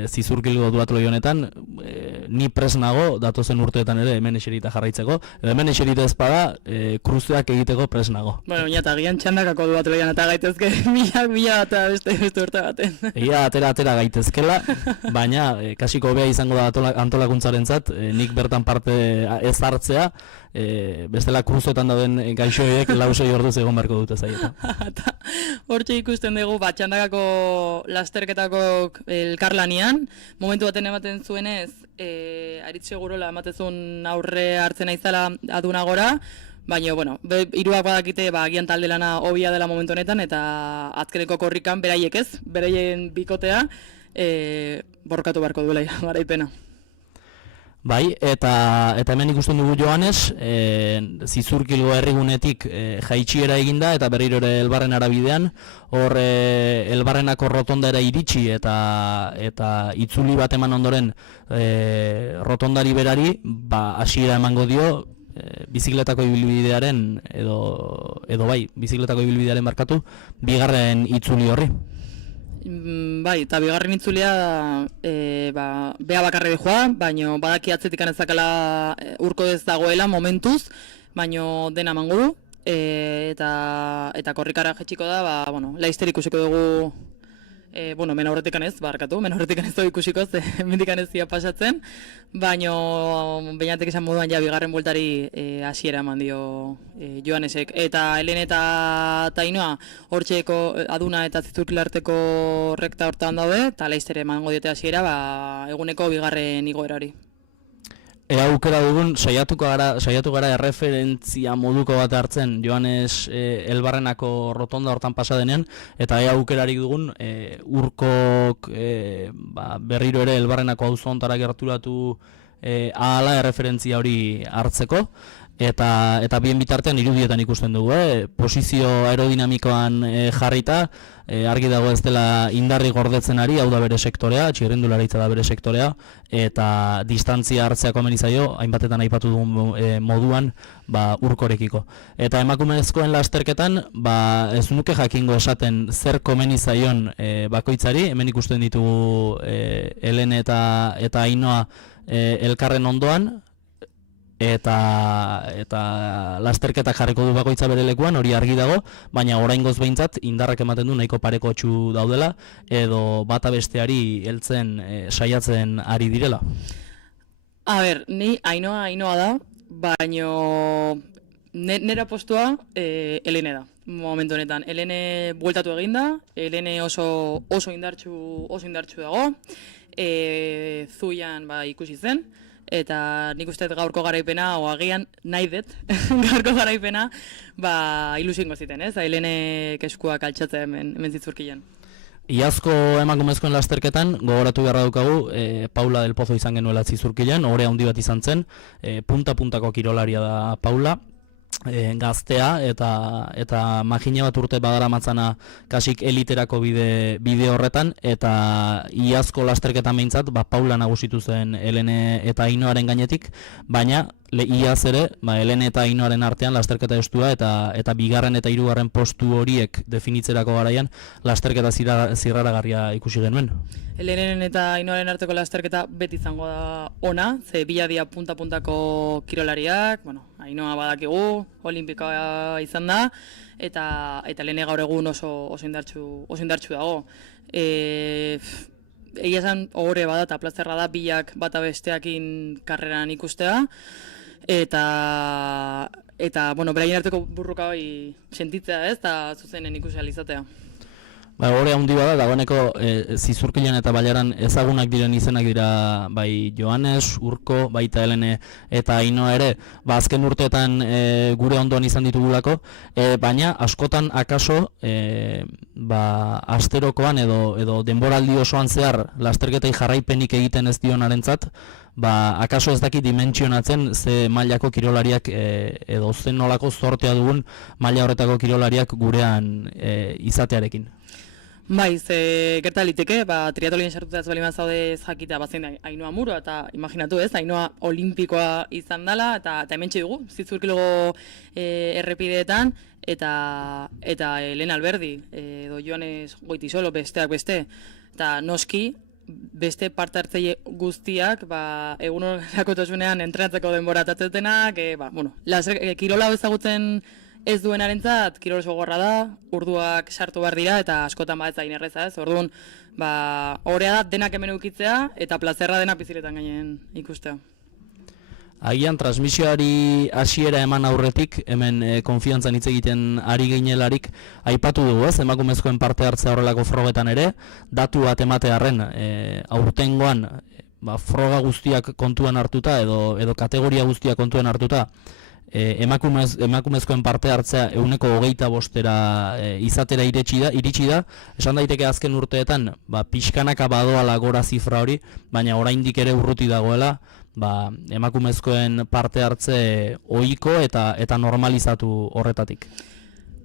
Zizurkilgo duatloi honetan, ni pres nago datozen urteetan ere hemen eserita jarraitzeko, edo hemen eserita ez bada kruzeak egiteko pres nago. Eta gian txandakako duatloian eta gaitezke mila eta beste urte baten. Egia atera gaitezkela, baina kasiko hobea izango da antolakuntzarentzat, nik bertan parte ez hartzea, bestela kruzoetan dauden gaixoiek 4-6 orduz egon beharko dute zaieta. Hortxe ikusten dugu txandakako lasterketako elkarlanian, momentu baten ematen zuenez, Aritz Segurola ematezun aurre hartzen aizala Aduna gora, baina, hiruak badakite agian talde lana hobia dela momentu honetan, eta azkeneko korrikan beraiek ez, beraien bikotea, borkatu beharko duela garaipena. Bai, eta hemen ikusten dugu Joanes, Zizurkilgo herrigunetik jaitsiera eginda eta berriro ere Elbarren arabidean, hor Elbarrenako rotondara iritsi eta itzuli bat eman ondoren rotondari berari, hasiera emango dio bizikletako ibilbidearen bizikletako ibilbidearen markatu, bigarren itzuli horri. Bai, eta bigarren itzulia bea bakarri joa, baina badaki atzetik anezakala urko ez dagoela momentuz, baina dena emango du, eta korrikara jetxiko da, laizter ikusiko dugu, men aurretikan ez ikusiko, mendikan ez zia pasatzen, baina beinatek esan moduan bigarren bueltari hasiera eman dio Joanesek. Eta Elene eta Ainhoa hortxeko Aduna eta Zizurkil arteko rekta hortan daude, eta laizter emango diote hasiera eguneko bigarren igoerari. Ea aukera dugun, saiatu gara erreferentzia moduko bat hartzen Joanes Elbarrenako rotonda hortan pasa denean, eta ea aukerarik dugun urkok berriro ere Elbarrenako auzo hontara gerturatu ahala erreferentzia hori hartzeko. Eta bien bitartean irudietan ikusten dugu, posizio aerodinamikoan jarrita, argi dago ez dela indarri gordetzen ari, hau da bere sektorea, txirrindularitza da bere sektorea, eta distantzia hartzea komeni zaio, hainbatetan aipatu dugun moduan, urkorekiko. Eta emakumezkoen lasterketan, ez nuke jakingo esaten zer komeni zaion bakoitzari, hemen ikusten ditugu Helene eta Ainhoa elkarren ondoan, eta lasterketak jarriko du bakoitza bere lekuan, hori argi dago, baina oraingoz behintzat indarrak ematen du nahiko parekotsu daudela, edo bata besteari heltzen saiatzen ari direla. A ber, ni Ainhoa da, baino nera postua Helene da. Momentu honetan, Helene bueltatu eginda, Helene oso indartsu dago, Zuian ikusi zen, eta nik uste gaurko garaipena, o agian nahi dut, gaurko garaipena, ilusio ingo ziten, ez? Helene eskuak altxatzen hemen Zitzurkilen. Iazko emakumezkoen lasterketan, gogoratu beharra daukagu, Paula del Pozo izan genuela Zizurkilen, ohore handi bat izan zen, punta-puntako kirolaria da Paula, gaztea eta makina bat urte badara matzana kasik eliterako bide horretan, eta iazko lasterketan behintzat, Paula nagusitu zen Helene eta Ainhoaren gainetik, baina iaz ere, Helene eta Ainhoaren artean lasterketa estua eta bigarren eta hirugarren postu horiek definitzerako garaian lasterketa zirraragarria ikusi genuen. Heleneren eta Ainhoaren arteko lasterketa beti izango da ona, ze bila punta-puntako kirolariak, Ainhoa badakigu, olimpikoa izan da, eta Helene gaur egun oso indartsu dago. Egia esan ohore bada eta plazerra da bilak bata besteakin karreran ikustea, eta beraien arteko burruka hori sentitzea ez, eta zuzenen ikusi izatea. Hore handi bada, dagoeneko Zizurkilen eta Bailaran ezagunak diren izenak dira bai Joanes, Urko, baita Helene eta Ainhoa ere, azken urteetan gure ondoan izan ditugulako, baina askotan akaso asterokoan edo denboraldi osoan zehar lasterketai jarraipenik egiten ez dionarentzat, akaso ez dakit dimentsionatzen ze mailako kirolariak edo zen nolako zortea dugun maila horretako kirolariak gurean izatearekin. Bai, ze gerta liteke, triatlonien sartuta ez bali mazaude ez jakitea bazen Ainhoa Muro, eta imaginatu ez, Ainhoa olimpikoa izan dela, eta hementxe dugu, Zizurkilgo errepideetan, eta Helene Alberdi, edo Joanes Goitisolo, besteak beste, eta noski, beste parte hartzaile guztiak, egunerokotasunean entrenatzeko denbora tatzetenak, kirola ezagutzen ez duenarentzat, kirol oso gogorra da, urduak sartu behar dira, eta askotan ez da inerreza ez, orduan, horea da denak hemen eukitzea, eta plazerra denak biziletan gainen ikustea. Agian, transmisioari hasiera eman aurretik, hemen konfiantzan hitz egiten ari ginelarik, aipatu dugu ez, emakumezkoen parte hartzea horrelako frogetan ere, datu bat ematearren, aurtengoan, froga guztiak kontuan hartuta, edo kategoria guztiak kontuan hartuta, emakumezkoen parte hartzea 25% izatera iritsi da, esan daiteke azken urteetan pixkanaka badoala gora zifra hori, baina oraindik ere urruti dagoela emakumezkoen parte hartze ohiko eta normalizatu horretatik.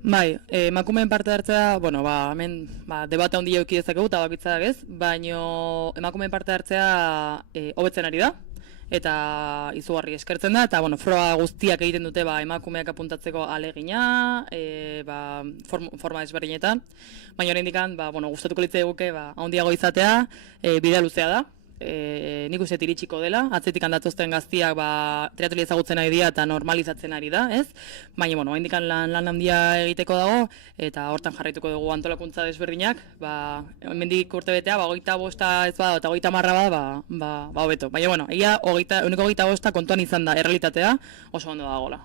Bai, emakumeen parte hartzea, hemen debate handia eduki dezakegu eta bakitzak ez, baina emakumeen parte hartzea hobetzen ari da, eta izugarri eskertzen da, eta froga guztiak egiten dute emakumeak apuntatzeko alegina, forma ezberdinetan, baina oraindik gustatuko litzaiguke handiago izatea, bidea luzea da, nik uste iritsiko dela, atzetik handatozten gaztiak triatloi ezagutzen ari dira eta normalizatzen ari da, ez? Baina, oraindik lan handia egiteko dago, eta hortan jarraituko dugu antolakuntza desberdinak, hemendik urtebetea, 25 ez bada, eta 30 bada, hobeto. Baina, egia, 25 kontuan izan da, errealitatea oso ondo dagoela.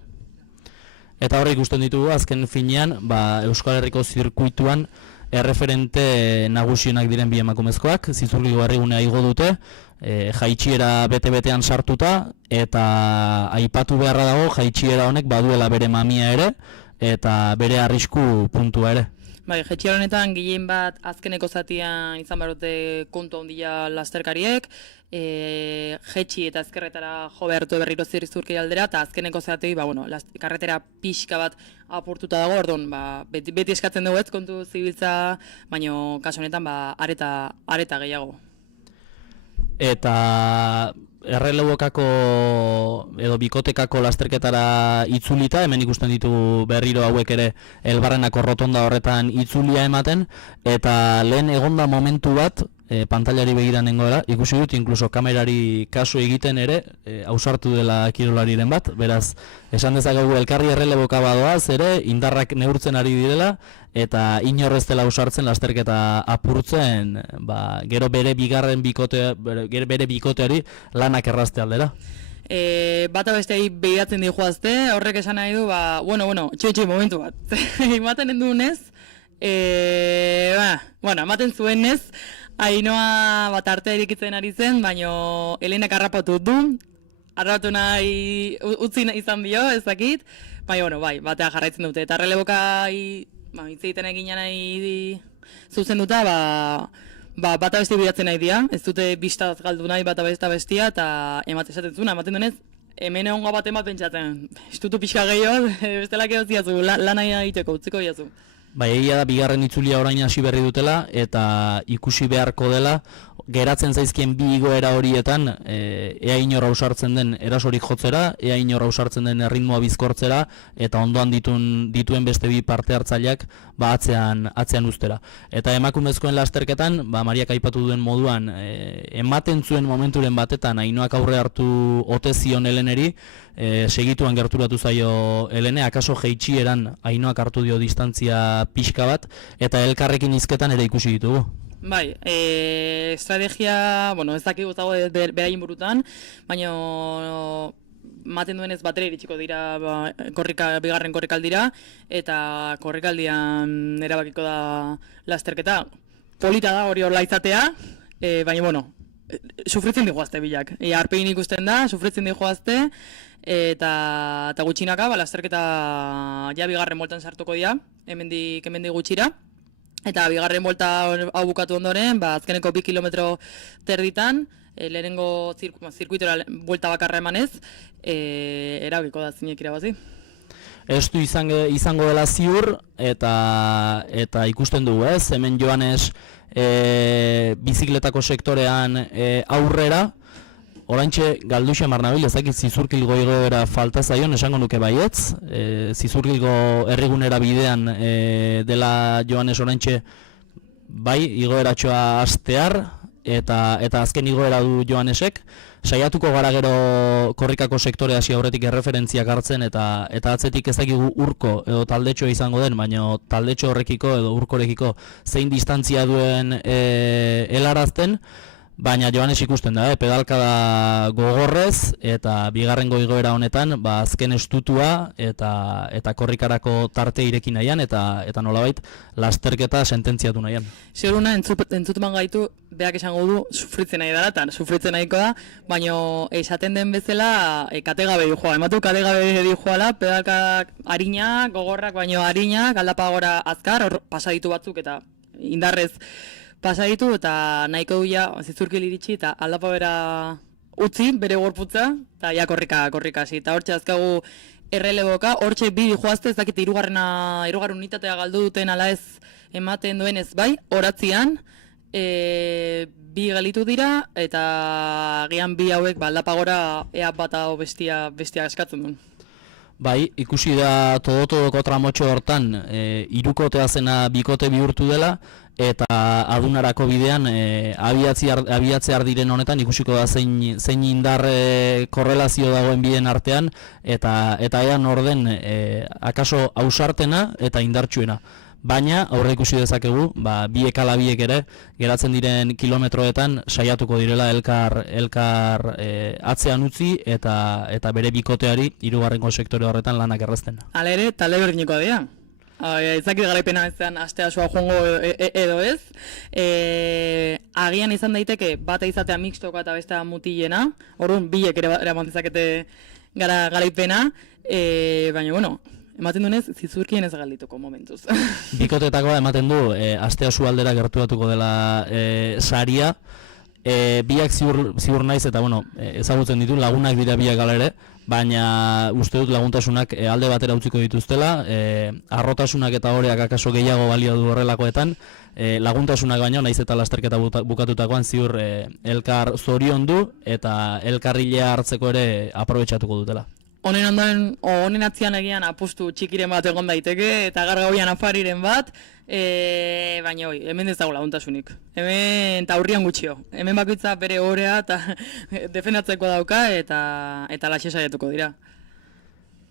Eta horre ikusten ditugu, azken finean, Euskal Herriko zirkuituan, erreferente nagusienak diren bi emakumezkoak, Zizurkilgo herrigunea igo dute, jaitsiera bete-betean sartuta, eta aipatu beharra dago jaitsiera honek baduela bere mamia ere, eta bere arrisku puntua ere. Bai, jetxi honetan gehien bat azkeneko zatian izan barote kontu handia lasterkariek, jetxi eta ezkerretara jo behartu berriro zirrizurkei aldera, eta azkeneko zatei, karretera pixka bat apurtuta dago, orduan, beti eskatzen dugu ez kontu zibiltza, baina kasu honetan, areta gehiago. Eta errelebokako edo bikotekako lasterketara itzulita, hemen ikusten ditu berriro hauek ere Elbarrenako rotonda horretan itzulia ematen, eta lehen egonda momentu bat, pantailari begiran nengoela, ikusi dut, inkluso kamerari kasu egiten ere, ausartu dela kirolariren bat, beraz, esan dezakegu elkarri erreleboka badoaz ere, indarrak neurtzen ari direla, eta inorrez dela ausartzen lasterketa apurtzen, gero bere bere bikoteari lanak errazte aldera. Bata besteai begiratzen dijoazte, horrek esan nahi du, txoi, momentu bat. Ematen endunez, ematen zuenez, Ainoa arte erikitzen ari zen, baina Helenak harrapatu du, harrapatu nahi utzi izan dio, ez dakit, baina batea jarraitzen dute, eta erreleboka hitz egiten egin nahi zuzenduta, bata beste biratzen nahi dira, ez dute bistaz galdu nahi bata bestia, eta esaten zuna, ematen dunez, hemen egongo bat pentsatzen, estutu pixka gehiago, bestelak edo ziazu, lana egiteko, utziko diazu. Egia da bigarren itzulia orain hasi berri dutela eta ikusi beharko dela geratzen zaizkien bi igoera horietan ea inor ausartzen den erasorik jotzera, ea inor ausartzen den erritmoa bizkortzera eta ondoan dituen beste bi parte hartzaileak atzean ustera. Eta emakumezkoen lasterketan, Mariak aipatu duen moduan, ematen zuen momenturen batetan Ainoak aurre hartu ote zion Heleneri, segituan gerturatu zaio Helene, akaso jeitsieran Ainoak hartu dio distantzia pixka bat, eta elkarrekin hizketan ere ikusi ditugu. Bai, estrategia, ez dakigu zago beraien burutan, baina maten duenez batera iritsiko dira bigarren korrikaldira, eta korrikaldian erabakiko da lasterketa. Polita da hori horla izatea, baina, sufritzen dihoazte bilak. Arpein ikusten da, sufritzen dihoazte, eta gutxinaka, lasterketa ja bigarren bueltan sartuko dira, hemendik gutxira. Eta bigarren buelta hau bukatu ondoren, azkeneko 2 kilometro terditan, lehenengo zirkuitora buelta bakarra emanez, erabiko da zinek irabazi. Ez du izango dela ziur, eta ikusten dugu ez, hemen Joanes bizikletako sektorean aurrera, oraintxe galduxe marnabil, ezakit zizurkilgo igoera falta zaion, esango nuke baietz, zizurkilgo errigunera bidean dela Joanes oraintxe bai igoeratxoa hastear, eta azken igoera du Joanesek, saiatuko gara gero korrikako sektore hasi aurretik erreferentziak hartzen eta atzetik ez dakigu urko edo taldetxoa izango den, baina taldetxo horrekiko edo urkorekiko zein distantzia duen helarazten, baina Joanes ikusten da, pedalkada gogorrez eta bigarrengo igoera honetan azken estutua eta korrikarako tarte ireki nahian eta nolabait lasterketa sententziatu nahian. Seguruna entzutuman gaitu, beak esango du sufritzen nahi dara, eta sufritzen nahiko da, baina esaten den bezala kategabe di joa. Ematu kategabe di joala, pedalkak harinak, gogorrak, baina harinak, aldapagora azkar, hor pasaditu batzuk eta indarrez pasaditu eta nahiko duia zizurkil iritsi eta aldapabera utzi bere gorputza eta ja korrika hasi. Eta hortxe azkagu erreleboka, hortxe bi joazte, ez dakit hirugarren unitatea galdu duten ala ez ematen duenez bai, horatzian bi galitu dira eta agian bi hauek aldapagora ea bata o bestia eskatzen duen. Bai, ikusi da todotodoko tramotxo hortan hirukotea zena bikote bihurtu dela, eta adunarako bidean abiatzear diren honetan ikusiko da zein indar korrelazio dagoen bideen artean, eta ean orden akaso ausartena eta indartsuena. Baina aurre ikusi dezakegu, biek ala biek ere geratzen diren kilometroetan saiatuko direla elkar atzean utzi eta bere bikoteari hirugarrengo sektore horretan lanak errazten. Hala ere, talde berdineko dira. Ezakit garaipena ezean astea soa joango edo ez. Agian izan daiteke bata izatea mixtoka eta bestea mutilena, orduan biek ere eraman dezakete garaipena, baina ematen duenez, zizurkien ez galdituko momentuz. Bikotetakoa ematen du, aste oso aldera gerturatuko dela saria, biak ziur naiz eta bueno, ezagutzen ditu, lagunak dira biak gala ere, baina uste dut laguntasunak alde batera utziko dituztela, arrotasunak eta horeak akaso gehiago balio du horrelakoetan, laguntasunak baino, naiz eta lasterketa bukatutakoan ziur elkar zoriondu eta elkarrilea hartzeko ere aprobetxatuko dutela. Honen ondoren, honen atzian egian apustu txikiren bat egon daiteke, eta gargauian afariren bat, baina hemen ez dago laguntasunik. Hemen taurrian gutxio. Hemen bakoitza bere orea eta defendatzeko dauka eta laxe saiatuko dira.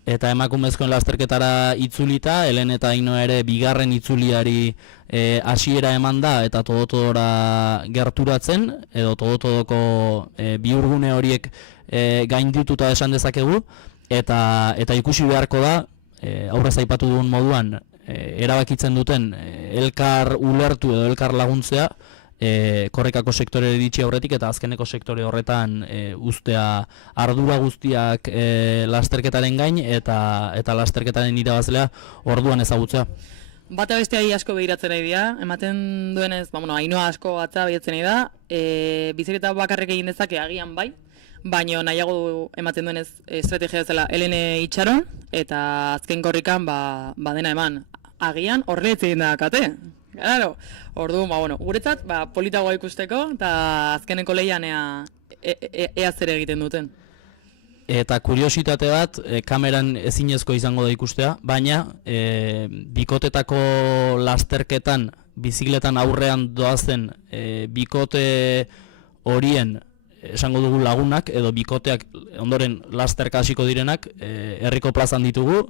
Eta emakumezkoen lasterketara itzulita, Helen eta Aino ere bigarren itzuliari hasiera eman da eta todotodora gerturatzen, edo todotodoko bihurgune horiek gaindituta esan dezakegu, eta ikusi beharko da, aurrez aipatu dugun moduan, erabakitzen duten elkar ulertu edo elkar laguntzea, korrikako sektore iritsi aurretik eta azkeneko sektore horretan ustea ardura guztiak lasterketaren gain eta lasterketaren irabazlea orduan ezagutzea. Bata besteai asko behiratzen nahi dira, ematen duenez, Ainoa asko atza behiratzen nahi da, biziketa bakarrik egin dezake agian bai, baina nahiago ematen duenez estrategia zela Helen itxaron, eta azken korrikan dena eman. Agian horretz egin da kate. Claro, orduan, guretzat politagoa ikusteko eta azkeneko lehian ea zer egiten duten. Eta kuriositate bat, kameran ezinezko izango da ikustea, baina bikotetako lasterketan, bizikletan aurrean doazen bikote horien esango dugu lagunak edo bikoteak ondoren lasterka hasiko direnak herriko plazan ditugu,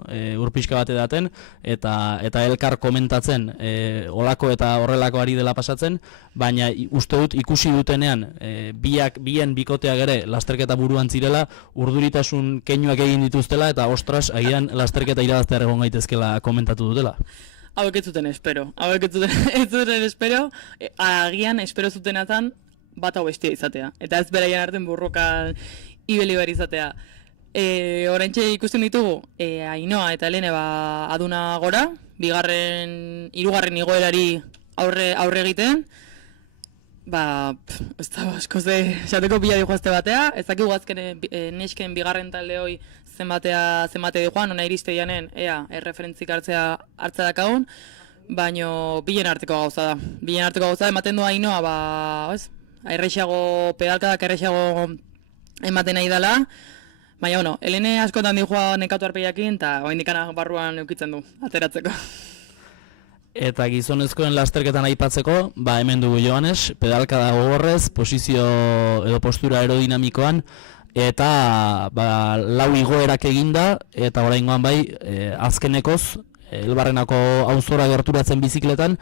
urpixka bat edaten eta elkar komentatzen olako eta horrelako ari dela pasatzen, baina uste dut ikusi dutenean bien bikoteak ere lasterketa buruan zirela, urduritasun keinuak egin dituztela eta ostras, agian lasterketa irabaztear egon gaitezkela komentatu dutela. Hauek ez zuten espero, agian espero zutenatan bat hau bestia izatea, eta ez beraien arten burrokan ibeli behar izatea. Oraintxe ikusten ditugu, Ainoa eta Helene aduna gora, hirugarren igoerari aurre egiten, ez da asko esateko bila dihoazte batea, ez dakigu azken nesken bigarren talde hoi zenbate dihoan, ona iriste dianen, erreferentzik hartzea dakagun, baino bilen arteko gauza da. Ematen du Ainoa, pedalkadak errexago ematen nahi dela, baina, Helene askotan dihoa nekatu arpeiakin, eta oindikana barruan eukitzen du, ateratzeko. Eta gizonezkoen lasterketan aipatzeko, hemen dugu Joanes, pedalkada gogorrez, posizio edo postura aerodinamikoan, eta lau igoerak eginda, eta oraingoan azkenekoz, Elbarrenako auzora gerturatzen bizikletan,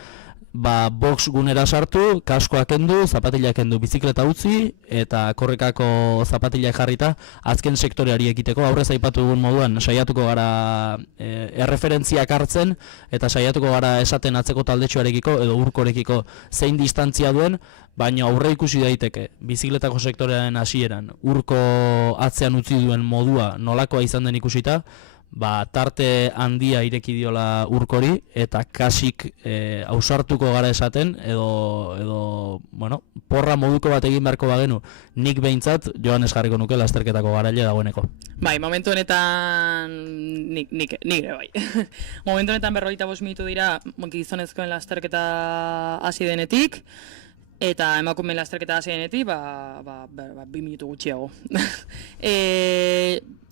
box gunera sartu, kaskoak kendu, zapatilak kendu, bizikleta utzi, eta korrikako zapatilak jarrita, azken sektoreari ekiteko, aurrez aipatu dugun moduan, saiatuko gara erreferentziak hartzen, eta saiatuko gara esaten atzeko taldetxoarekiko, edo urkorekiko zein distantzia duen, baina aurre ikusi daiteke, bizikletako sektorearen hasieran, urko atzean utzi duen modua nolakoa izan den ikusita, tarte handia ireki diola urkori eta kasik ausartuko gara esaten edo porra moduko bat egin beharko bagenu nik behintzat Joanes jarriko nuke lasterketako garaile dagoeneko. Momentu honetan nik ere bai. Momentu honetan 45 minutu dira gizonezkoen lasterketa hasi denetik, eta emakumeen lasterketa hasi denetik 2 minutu gutxiago.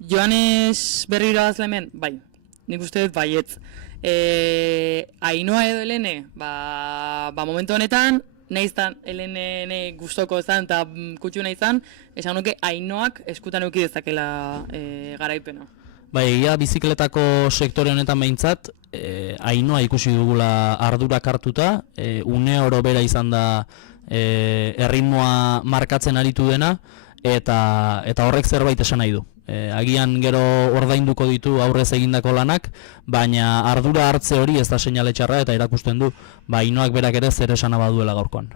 Joanes berri irabazle hemen, bai, nik uste dut baietz. Ainoa edo Helene, momentu honetan, nahiztan Helene gustoko izan eta kutxuna izan, esan nuke Ainoak eskutan euki dezakela garaipena. Egia bizikletako sektore honetan behintzat, Ainoa ikusi dugula ardurak hartuta, une oro bera izan da erritmoa markatzen aritu dena, eta horrek zerbait esan nahi du. Agian gero ordainduko ditu aurrez egindako lanak, baina ardura hartze hori ez da seinale txarra eta erakusten du Ainoak berak ere zer esana baduela gaurkoan.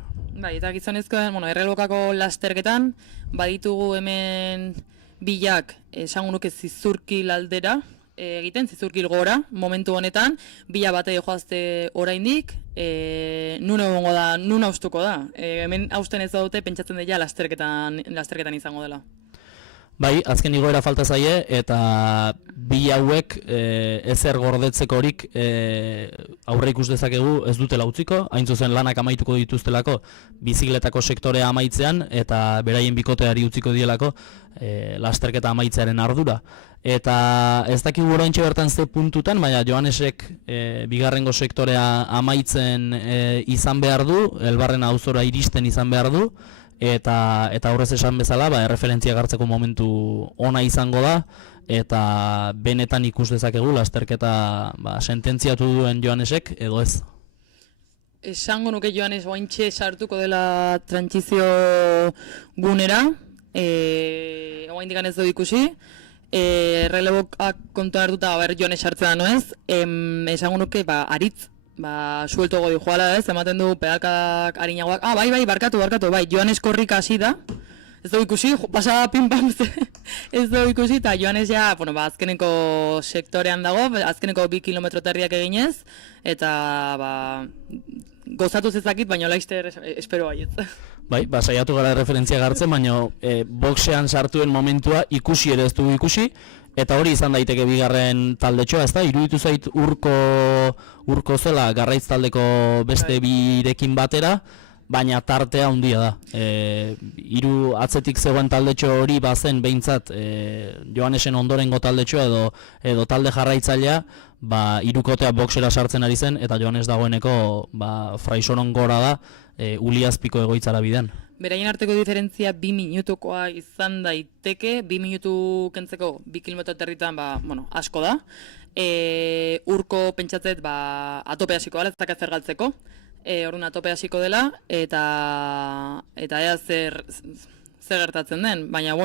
Eta gizonezkoen, errelokako lasterketan, baditugu hemen bilak esango nuke zizurki aldera, egiten, zizurkil gora, momentu honetan, bila bate joazte oraindik, nun egongo da, nun haustuko da. Hemen hausten ez dute pentsatzen dela lasterketan izango dela. Bai, azken igoera falta zaie, eta bi hauek ezer gordetzekorik aurre ikus dezakegu ez dutela utziko, hain zuzen lanak amaituko dituztelako bizikletako sektorea amaitzean, eta beraien bikoteari utziko dielako lasterketa amaitzearen ardura. Eta ez dakigu oraintxe bertan ze puntutan, baina Joanesek bigarrengo sektorea amaitzen izan behar du, Elbarren auzora iristen izan behar du, eta horrez esan bezala, erreferentzia hartzeko momentu ona izango da, eta benetan ikus dezakegu lasterketa sententziatu duen Joanesek edo ez. Esango nuke Joanes oaintxe sartuko dela trantsizio gunera, oaindik ez du ikusi, releboak kontuan hartuta Joanes sartzea no ez, esango nuke aritz, suelto godi joala ez, ematen du pedalkak harinagoak, bai, barkatu, Joanes korrika hasi da, ez dugu ikusi, pasada pin-pam, ez dugu ikusi, eta Joanes ja, azkeneko sektorean dago, azkeneko 2 kilometro terriak eginez, eta gozatu zezakit, baina laizter espero baiet. Bai, saiatu gara referentzia gartzen, baina boxean sartuen momentua ikusi ere ez dugu ikusi, eta hori izan daiteke bigarren taldetxoa, ezta? Iruditu zait urko zela garraitz taldeko beste birekin batera, baina tartea handia da. Hiru atzetik zegoen taldetxo hori bazen behintzat Joanesen ondorengo taldetxoa edo talde jarraitzailea, hirukotea boxera sartzen ari zen, eta Joanes dagoeneko Fraisoron gora da Uliazpiko egoitzara bidean. Beraien arteko diferentzia 2 minutukoa izan daiteke, 2 minutu kentzeko 2 kilometro territan asko da. Urko pentsatzet atope hasiko dela, ez dakit zer galtzeko. Orduan atope hasiko dela, eta ea zer gertatzen den. Baina,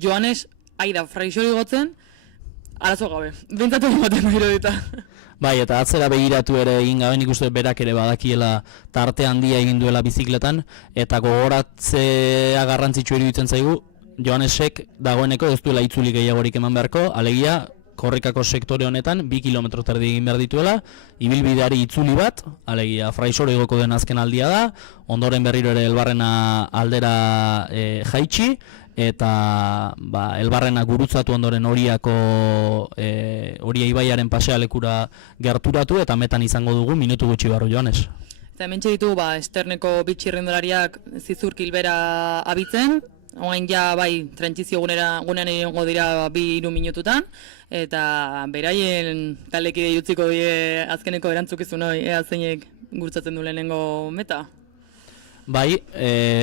Joanes aida Fraisori gotzen, arazo gabe. Bintzatu ematen dira dita. Bai, eta atzera begiratu ere egin gabe, nik uste berak ere badakiela tarte handia egin duela bizikletan, eta gogoratzea garrantzitsu iruditzen zaigu, Joanesek dagoeneko ez duela itzuli gehiagorik eman beharko, alegia korrikako sektore honetan 2 kilometro terdi egin behar dituela, ibilbideari itzuli bat, alegia Fraisoro igoko den azken aldia da, ondoren berriro ere Elbarrena aldera jaitsi, eta Elbarrena gurutzatu ondoren Oriako Oria ibaiaren pasealekura gerturatu, eta metan izango dugu minutu gutxi barru Joanes. Eta hementxe ditu Esterneko bitxirrendolariak zizurkil bera abitzen, oain ja trantsizio gunean egongo dira 2-3 minututan, eta beraien taldekide utziko die azkeneko erantzukizun hori, ea zeinek gurtzatzen du lehenengo meta. Bai,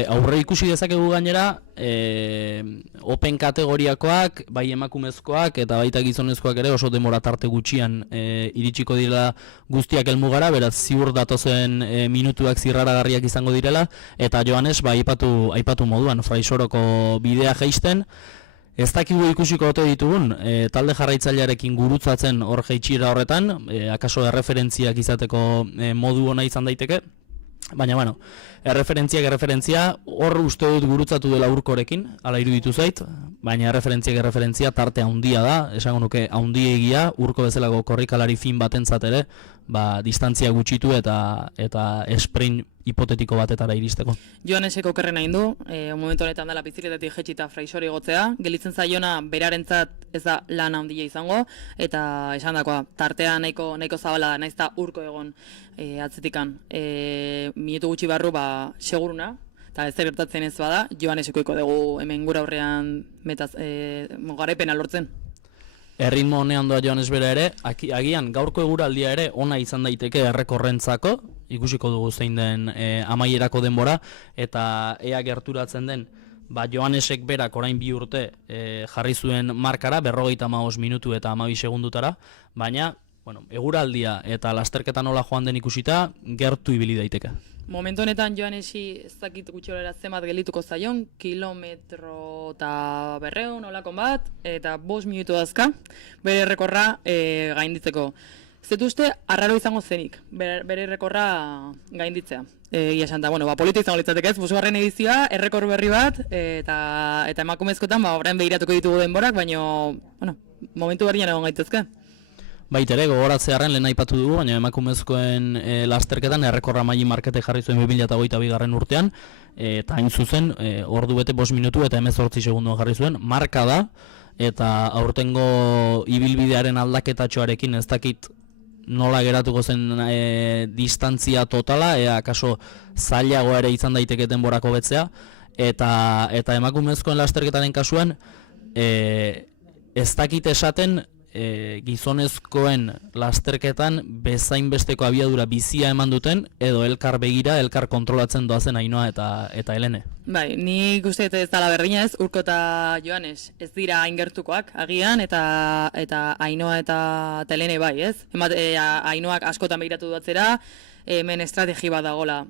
aurre ikusi dezakegu gainera, open kategoriakoak, bai emakumezkoak eta baita gizonezkoak ere oso denbora tarte gutxian iritsiko direla guztiak helmugara, beraz ziur datozen minutuak zirraragarriak izango direla, eta Joanes aipatu moduan Fraisoroko bidea jaisten, ez dakigu ikusiko ote ditugun, talde jarraitzailearekin gurutzatzen hor jaitsira horretan, akaso erreferentziak izateko modu ona izan daiteke, baina, erreferentzia, hor uste dut gurutzatu dela Urkorekin, ala iruditu zait, baina erreferentzia tarte handia da, esango nuke handiegia, Urko bezalako korrikalari fin batentzat ere, distantzia gutxitu eta sprint hipotetiko batetara iristeko. Joanesek okerrena egin du, momentu honetan dela bizikletatik jetxita Fraisori gotzea, gelitzen zaiona berarentzat ez da lan handia izango, eta esan dakoa, tartea nahiko zabala da, naiz da Urko egon atzetikan. Minutu gutxi barru seguruna, eta ez gertatzen ez bada, Joanesekoiko dugu hemen gura aurrean garaipena lortzen. Erritmo honean doa Joanes bera ere, agian gaurko eguraldia ere ona izan daiteke errekorrentzako, ikusiko dugu zein den amaierako denbora, eta ea gerturatzen den, Joanesek berak orain 2 urte jarri zuen markara, 55 minutu eta 12 segundutara, baina eguraldia eta lasterketa nola joan den ikusita, gertu ibili daiteke. Momentu honetan Joanesi ez dakit gutxolera zemat gelituko zaion, kilometro eta 200 olakon bat, eta 5 minutu dazka, bere rekorra gainditzeko. Zetuzte, arraro izango zenik, bere rekorra gainditzea. Ia esan da, polita izango litzateke ez, 5. edizioa, errekor berri bat, eta emakumezkotan, orain behiratuko ditugu denborak, baina, momentu berrian egon gaitezke. Baitere, gogoratzearen lehen aipatu dugu, baina emakumezkoen lasterketan errekorra maili markete jarri zuen 2022 urtean, eta hain zuzen, ordu bete 5 minutu eta 18 segundu jarri zuen, marka da, eta aurtengo ibilbidearen aldaketatxoarekin ez dakit nola geratuko zen distantzia totala, akaso zailago ere izan daiteke denborako betzea, eta emakumezkoen lasterketaren kasuan, ez dakit esaten, gizonezkoen lasterketan bezain besteko abiadura bizia eman duten edo elkar begira, elkar kontrolatzen doazen Ainoa eta Helene. Bai, nik uste ez dela berdina ez, Urko eta Joanes ez dira ingertukoak agian eta Ainoa eta Helene bai, ez? Ainoak askotan begiratu duatzera, hemen estrategi bat dagola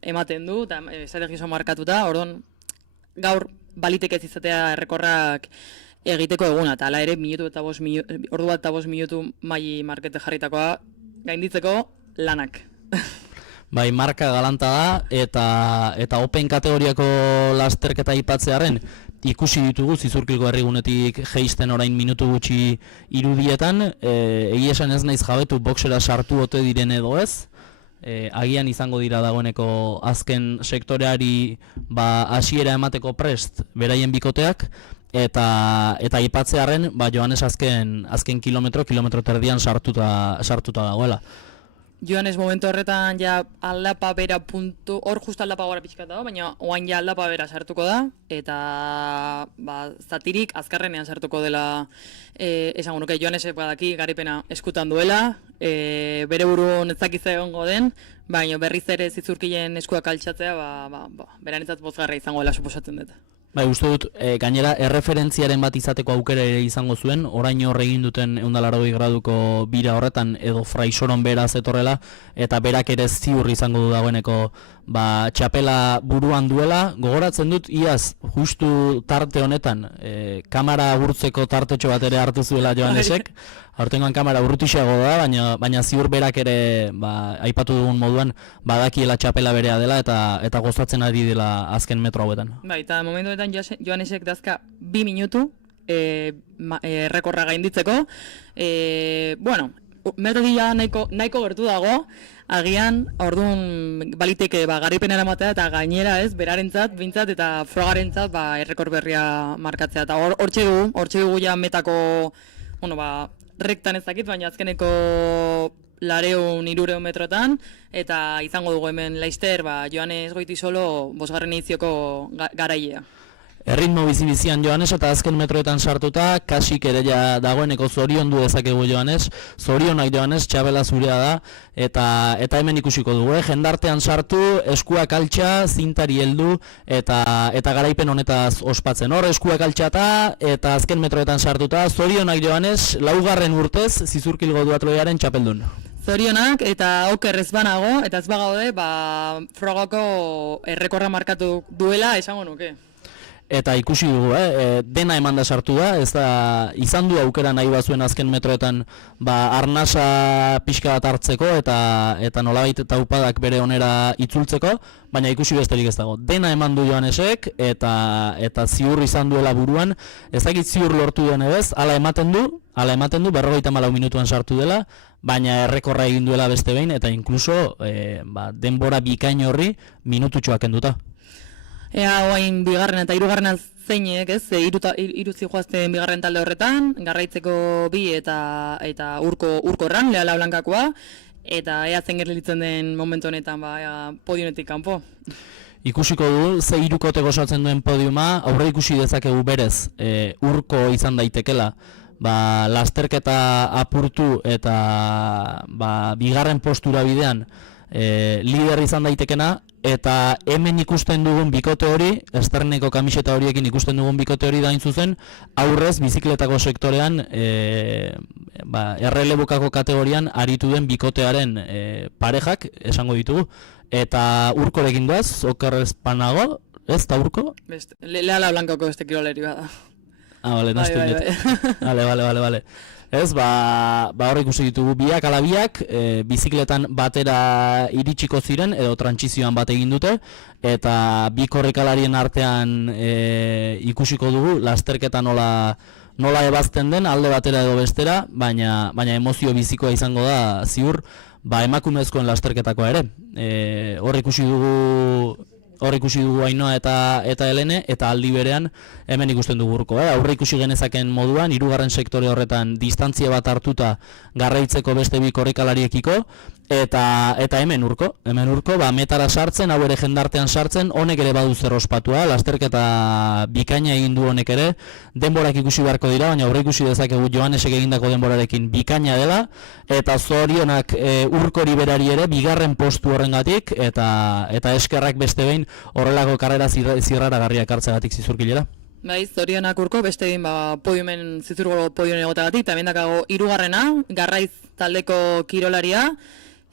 ematen du, eta estrategi oso markatuta, orduan gaur baliteke ez izatea errekorrak egiteko eguna, eta ala ere ordu bat eta 5 minutu maili markete jarritakoa gainditzeko lanak. Bai, marka galanta da, eta open kategoriako lasterketa aipatzearen ikusi ditugu Zizurkilgo herrigunetik jeisten orain minutu gutxi irudietan, egia esan ez naiz jabetu boxera sartu ote diren edo ez, agian izango dira dagoeneko azken sektoreari hasiera emateko prest beraien bikoteak, eta aipatzearren Joanes azken kilometro terdian sartuta dagoela. Joanes momentu horretan ja aldapa bera puntu, hor just aldapa gora pixkat dago, baina oain ja aldapa bera sartuko da, eta zatirik azkarrenean sartuko dela, esango nuke Joanesek badaki garipena eskutan duela, bere burun ezakitza egongo den, baina berriz ere Zizurkilen eskuak altxatzea, berarentzat bozgarra izango dela suposatzen dut. Bai, uste dut, gainera erreferentziaren bat izateko aukera ere izango zuen, orain hor egin duten 180 graduko bira horretan edo Fraisoron bera zetorrela, eta berak ere ziur izango du dagoeneko txapela buruan duela. Gogoratzen dut, iaz, justu tarte honetan, kamera agurtzeko tartetxo bat ere hartu zuela Joanesek, aurtengoan kamera urrutixeago da, baina ziur berak ere, aipatu dugun moduan, badakiela txapela berea dela eta gozatzen ari dela azken metro hauetan. Bai, eta momentu honetan Joanesek dazka 2 minutu errekorra gainditzeko. Metodia nahiko gertu dago, agian, orduan baliteke garipenera matea eta gainera ez, berarentzat, bintzat eta frogarentzat errekor berria markatzea. Eta hortxe dugu ja metako, rektan ez dakit, baina azkeneko 200-300 metrotan, eta izango dugu hemen Laister, Joanes Goitisolo 5. edizioko garailea. Erritmo bizi-bizian Joanes eta azken metroetan sartuta, kasik ere ja dagoeneko zorion du dezakegu Joanes, zorionak Joanes, txabela zurea da, eta hemen ikusiko dugu, jendartean sartu, eskuak altxa, zintari heldu, eta garaipen honetaz ospatzen. Hor, eskuak altxata, eta azken metroetan sartuta, zorionak Joanes, 4. urtez, Zizurkilgo duatloiaren txapeldun. Zorionak, eta oker ez banago, eta ez bagaude, frogako errekorra markatu duela esango nuke. Eta ikusi dugu, dena emanda sartu da, ez da izan du aukera nahi bazuen azken metroetan arnasa pixka bat hartzeko eta nolabait taupadak bere onera itzultzeko, baina ikusi besterik ez dago. Dena eman du Joanesek eta ziur izan duela buruan, ez dakit ziur lortu duen ebez, hala ematen du, 54 minutuan sartu dela, baina errekorra egin duela beste behin, eta inkluso denbora bikain horri minututxoak enduta. Ea oain bigarren eta hirugarrena zeinek, ez? Hiru zijoazten bigarren talde horretan, Garraitzeko 2 eta urkorran, Leala Blankakoa, eta ea zen gerlitzen den momentu honetan podionetik kanpo. Ikusiko du, ze hirukote gozatzen duen podiuma, aurre ikusi dezakegu berez, urko izan daitekela, lasterketa apurtu eta bigarren postura bidean lider izan daitekena, eta hemen ikusten dugun bikote hori, Esterneko kamiseta horiekin ikusten dugun bikote hori da zuzen, aurrez bizikletako sektorean errelebukako kategorian aritu den bikotearen parejak esango ditugu, eta urkorekin doaz, okerrez panago, ez da urko? Leala Blankako beste kiroleri bada. Bale, naztu inget. Bale. Ez, hor ikusi ditugu biak ala biak, bizikletan batera iritsiko ziren, edo trantsizioan bat egin dute, eta bi korrikalarien artean ikusiko dugu, lasterketa nola nola ebazten den alde batera edo bestera, baina emozio bizikoa izango da ziur, emakumezkoen lasterketakoa ere. Hor ikusi dugu Ainhoa eta Helene, eta aldi berean hemen ikusten dugu urko. Aurre ikusi genezaken moduan, 3. sektore horretan distantzia bat hartuta garraitzeko beste bi korrikalariekiko, eta hemen urko, metara sartzen, hau ere jendartean sartzen, honek ere badu zer ospatua, lasterketa bikaina egin du honek ere, denborak ikusi beharko dira, baina aurre ikusi dezakegu Joanesek egindako denborarekin bikaina dela, eta zorionak urkori berari ere, 2. postu horrengatik, eta eskerrak beste behin horrelako karrera zirraragarriak hartzegatik zizurkilera. Bai, zorionak urko, beste egin podiumen, zizurgolo podiumen egotagatik, eta bendakago 3. Garraiz taldeko kirolaria,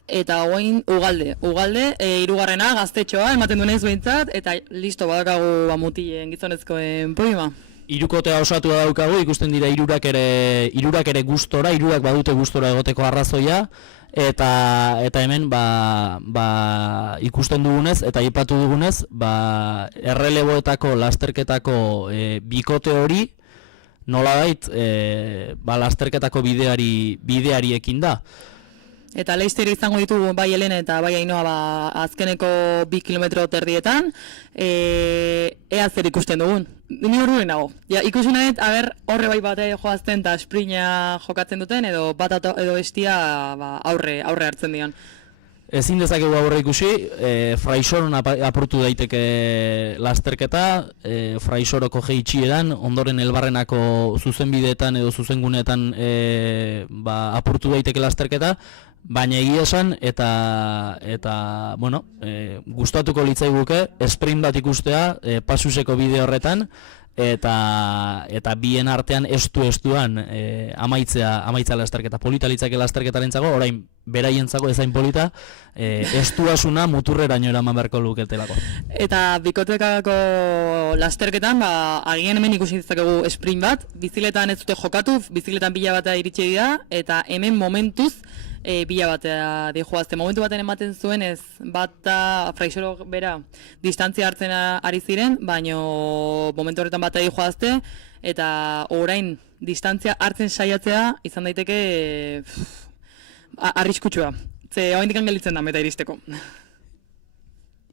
eta oain Ugalde, 3. Gaztetxoa, ematen duenez behintzat, eta listo badakagu mutilen gizonezkoen podiuma. Hirukotea osatua daukagu, ikusten dira hirurak ere gustora, hirurak badute gustora egoteko arrazoia, eta hemen ikusten dugunez eta aipatu dugunez, erreleboetako lasterketako bikote hori nolabait lasterketako bideari ekin da. Eta leizter izango ditugu bai Helene eta bai Ainhoa azkeneko 2 kilometro terdietan, ea zer ikusten dugun. Ni urduen nago. Ja, ikusi nahet, horre bai bate joazten eta sprina jokatzen duten, edo bat edo bestia aurre hartzen dion. Ezin dezakegu aurre ikusi, Fraisoron apurtu daiteke lasterketa, Fraisoroko jeitxieran, ondoren Elbarrenako zuzenbideetan edo zuzenguneetan apurtu daiteke lasterketa, baina egia esan eta gustatuko litzaiguke sprint bat ikustea Pasuseko bide horretan, eta bien artean estuan amaitzea lasterketa. Polita litzake lasterketarentzako, orain beraientzako ezain polita, estuasuna muturreraino eraman beharko luketelako. Eta bikotekako lasterketan, agian hemen ikusi ditzakegu sprint bat, biziletan ez dute jokatu, biziletan bila batea iritsi dira, eta hemen momentuz bila batea dihoazte. Momentu baten ematen zuen ez bata Fraisoro bera distantzia hartzen ari ziren, baino momentu horretan batea dihoazte, eta orain distantzia hartzen saiatzea izan daiteke arriskutsua. Ze hau indikan gelitzen da meta iristeko.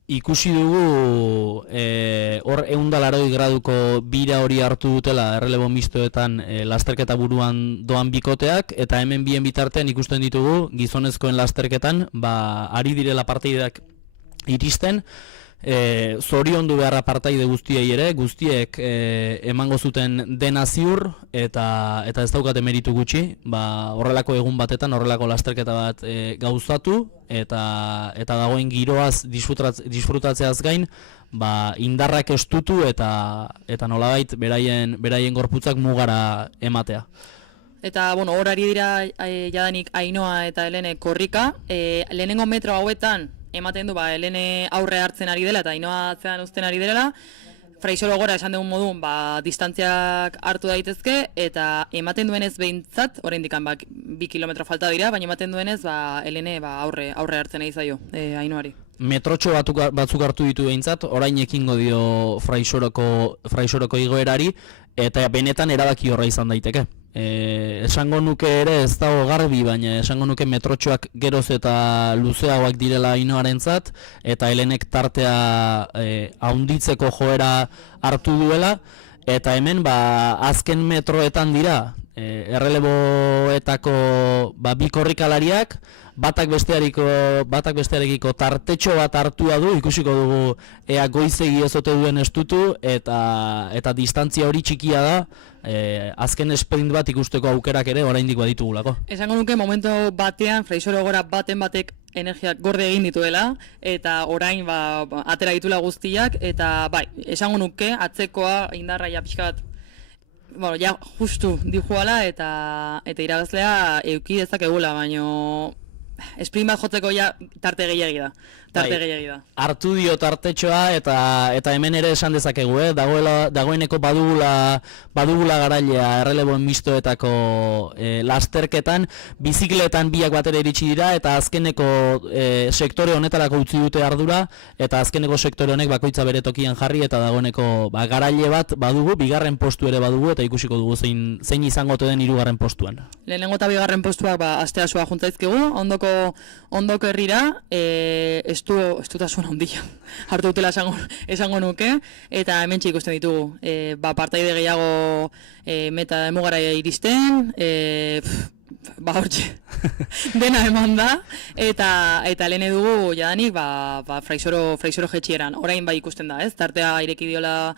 Ikusi dugu hor 180 graduko bira hori hartu dutela errelebo mistoetan lasterketa buruan doan bikoteak, eta hemen bien bitartean ikusten ditugu gizonezkoen lasterketan ari direla partaideak iristen, zoriondu beharra partaide guztiei ere, guztiek emango zuten dena ziur, eta ez daukate meritu gutxi, horrelako egun batetan, horrelako lasterketa bat gauzatu, eta dagoen giroaz disfrutatzeaz gain, indarrak estutu eta nolabait beraien gorputzak mugara ematea. Eta, hor ari dira jadanik Ainhoa eta Helene korrika, lehenengo metro hauetan, ematen du, Helene aurre hartzen ari dela eta Ainhoa atzean uzten ari dela, Fraisoro gora esan dugun modun, distantziak hartu daitezke, eta ematen duenez behintzat, oraindik 2 kilometro falta dira, baina ematen duenez, Helene aurre hartzen ari zaio, Ainhoari. Metrotxo batzuk hartu ditu behintzat, orain ekingo dio Fraisoroko igoerari, eta benetan erabaki horra izan daiteke. Esango nuke ere ez dago garbi, baina esango nuke metrotxoak geroz eta luzeagoak direla Ainhoarentzat, eta Helenek tartea haunditzeko joera hartu duela, eta hemen azken metroetan dira erreleboetako bi korrikalariak, batak bestearekiko tartetxo bat hartua du, ikusiko dugu ea goizegi ezote duen estutu, eta distantzia hori txikia da, azken sprint bat ikusteko aukerak ere oraindik baditugulako. Esango nuke momentu batean Fraisoro gora batek energiak gorde egin dituela, eta orain atera ditula guztiak, eta esango nuke atzekoa indarra pixkat justu dijuala eta irabazlea euki dezakegula, baino sprint bat jotzeko ja tarte gehiagi da. Tarte gehiagi da. Hartu dio tartetxoa eta hemen ere esan dezakegu, dagoeneko badugula garailea erreleboen mistoetako lasterketan, bizikletan biak batera iritsi dira eta azkeneko sektore honetarako utzi dute ardura eta azkeneko sektore honek bakoitza bere tokian jarri eta dagoeneko garaile bat badugu, bigarren postu ere badugu eta ikusiko dugu zein izango den hirugarren postuan. Lehenengo eta bigarren postuak astea sua juntzaizkigu, ondoko herrira, estutasun handia hartu dutela esango nuke, eta hementxe ikusten ditugu. Partaide gehiago meta emugara iristen, hortxe, dena eman da, eta lehen dugu jadanik fraisoro jetxieran, orain bai ikusten da, ez? Tartea ireki diola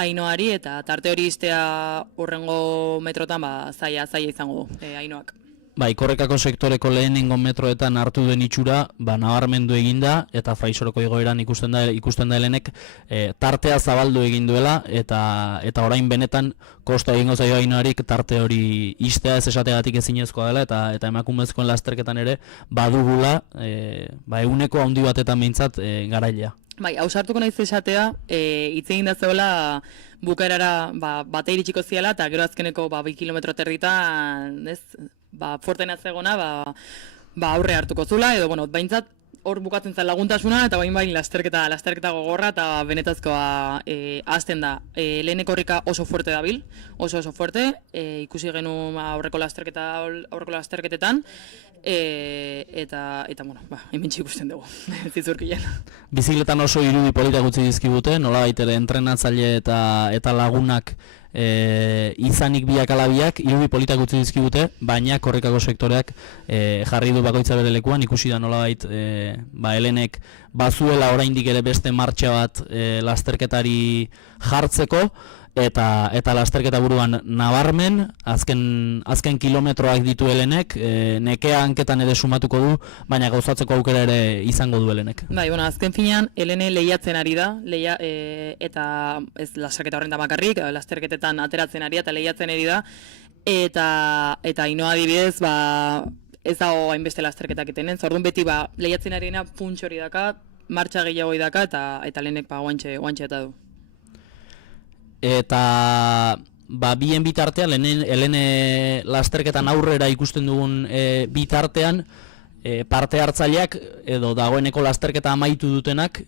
Ainoari, eta tarte hori iztea urrengo metrotan zaila izango Ainoak. Bai, korrekako sektoreko lehenengo metroetan hartu den itxura, nabarmendu eginda, eta fraisoroko igoeran ikusten da helenek tartea zabaldu egin duela, eta orain benetan kosta egingo zaio Ainoarik tarte hori istea ez esategatik ezinezkoa dela, eta emakumezkoen lasterketan ere badugula, eguneko handi batetan behintzat garailea. Bai, ausartuko naiz esatea, hitz egin da zegoela bukaerara bate iritsiko ziela, eta gero azkeneko 2 kilometro territan, ez, fuerten atzegona, aurre hartuko zula, edo, behintzat, hor bukatzen zen laguntasuna, eta bain lasterketa gogorra, eta benetazkoa hasten da. Leheneko horrika oso fuerte dabil, oso fuerte, ikusi genuen aurreko lasterketetan, eta hemen ikusten dugu, zizurkilen. Bizikletan oso irudi politak utzi dizkibute, nolabait ere entrenatzaile eta lagunak izanik biak alabiak, irudi politak utzi dizkibute, baina korrekako sektoreak jarri du bakoitza bere lekuan, ikusi da nolabait Helenek bazuela oraindik ere beste martxa bat lasterketari jartzeko, eta lasterketa buruan nabarmen, azken kilometroak ditu Helenek, nekea hanketan ere sumatuko du, baina gauzatzeko aukera ere izango du Helenek. Bai, azken finean, Helene lehiatzen ari da, eta ez lasterketa horren da bakarrik, lasterketetan ateratzen ari eta lehiatzen ari da, eta Ainoa adibidez, ez dago hainbeste lasterketak etenen, zordun beti lehiatzen ariena puntxo hori daka, martxa gehiago daka, eta Helenek guantxe eta du. Eta bien bitartean, Helene lasterketan aurrera ikusten dugun bitartean, parte hartzaileak edo dagoeneko lasterketa amaitu dutenak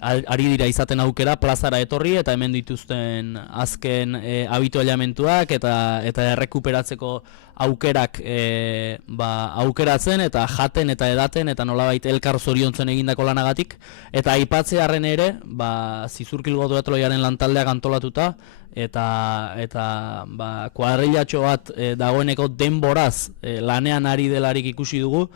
ari dira izaten aukera plazara etorri eta hemen dituzten azken habituallamentuak eta errekuperatzeko aukerak aukeratzen eta jaten eta edaten eta nolabait elkar zoriontzen egindako lanagatik, eta aipatzearren ere Zizurkilgo duatloiaren lantaldeak antolatuta eta kuadrillatxo bat dagoeneko denboraz lanean ari delarik ikusi dugu,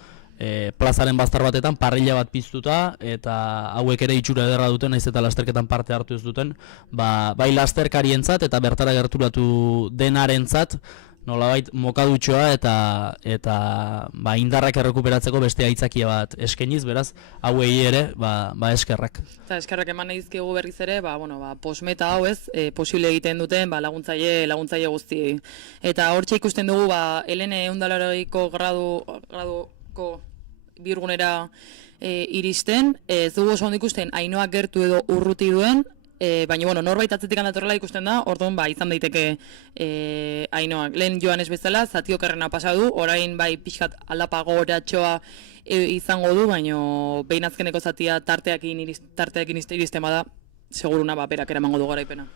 plazaren bazter batetan parrilla bat piztuta, eta hauek ere itxura ederra duten, naiz eta lasterketan parte hartu ez duten, bai lasterkarientzat eta bertara gerturatu denarentzat nolabait mokadutxoa eta indarrak errekuperatzeko beste aitzakia bat eskeniz, beraz hauei ere eskerrak. Eta eskerrak eman nahi dizkigu berriz ere, posmeta hau ez, posible egiten duten laguntzaile guztiei. Eta hortxe ikusten dugu Helene 180 graduko birgunera iristen, ez dugu oso ondo ikusten Ainoak gertu edo urruti duen, baina norbait atzetik handatorrela ikusten da, orduan izan daiteke Ainoak. Lehen joan ez bezala, zati okerrena pasadu, orain pixkat aldapa gogoratxoa izango du, baina behin azkeneko zatia tarteakin iristen bada, seguruna berak eramango du garaipena.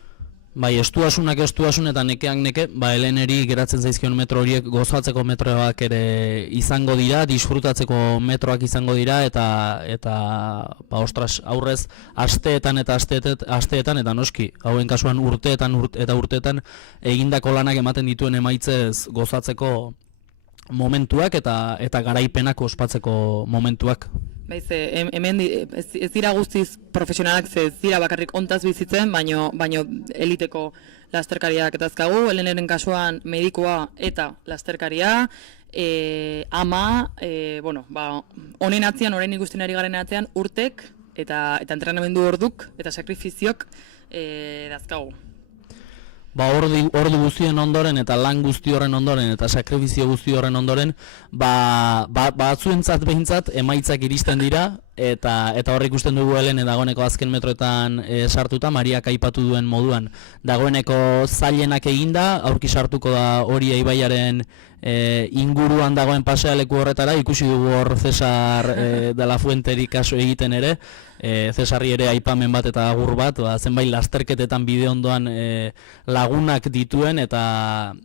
Bai, estuasunak eta nekeak neke, Heleneri geratzen zaizkion metro horiek gozatzeko metroak ere izango dira, disfrutatzeko metroak izango dira, eta ostras, aurrez, asteetan eta noski, hauen kasuan urteetan egindako lanak ematen dituen emaitzez gozatzeko momentuak eta garaipenak ospatzeko momentuak. Baiz, hemen ez dira guztiz profesionalak, ez dira bakarrik ontaz bizitzen, baino eliteko lasterkariak etazkagu, Heleneren kasuan medikoa eta lasterkaria, ama, honen atzean, orain ikusten ari garen atzean, urtek eta entrenamendu orduk eta sakrifiziok dazkagu. ordu guztien ondoren eta lan guzti horren ondoren eta sakrifizio guzti horren ondoren batzuentzat behintzat emaitzak iristen dira eta hor ikusten dugu Helene dagoeneko azken metroetan sartuta, Mariak aipatu duen moduan dagoeneko zailenak eginda, aurki sartuko da Oria ibaiaren inguruan dagoen pasealeku horretara, ikusi dugu hor Cesar de la Fuenteri kaso egiten ere, Cesarri ere aipamen bat eta agur bat, zenbait lasterketetan bide ondoan lagunak dituen eta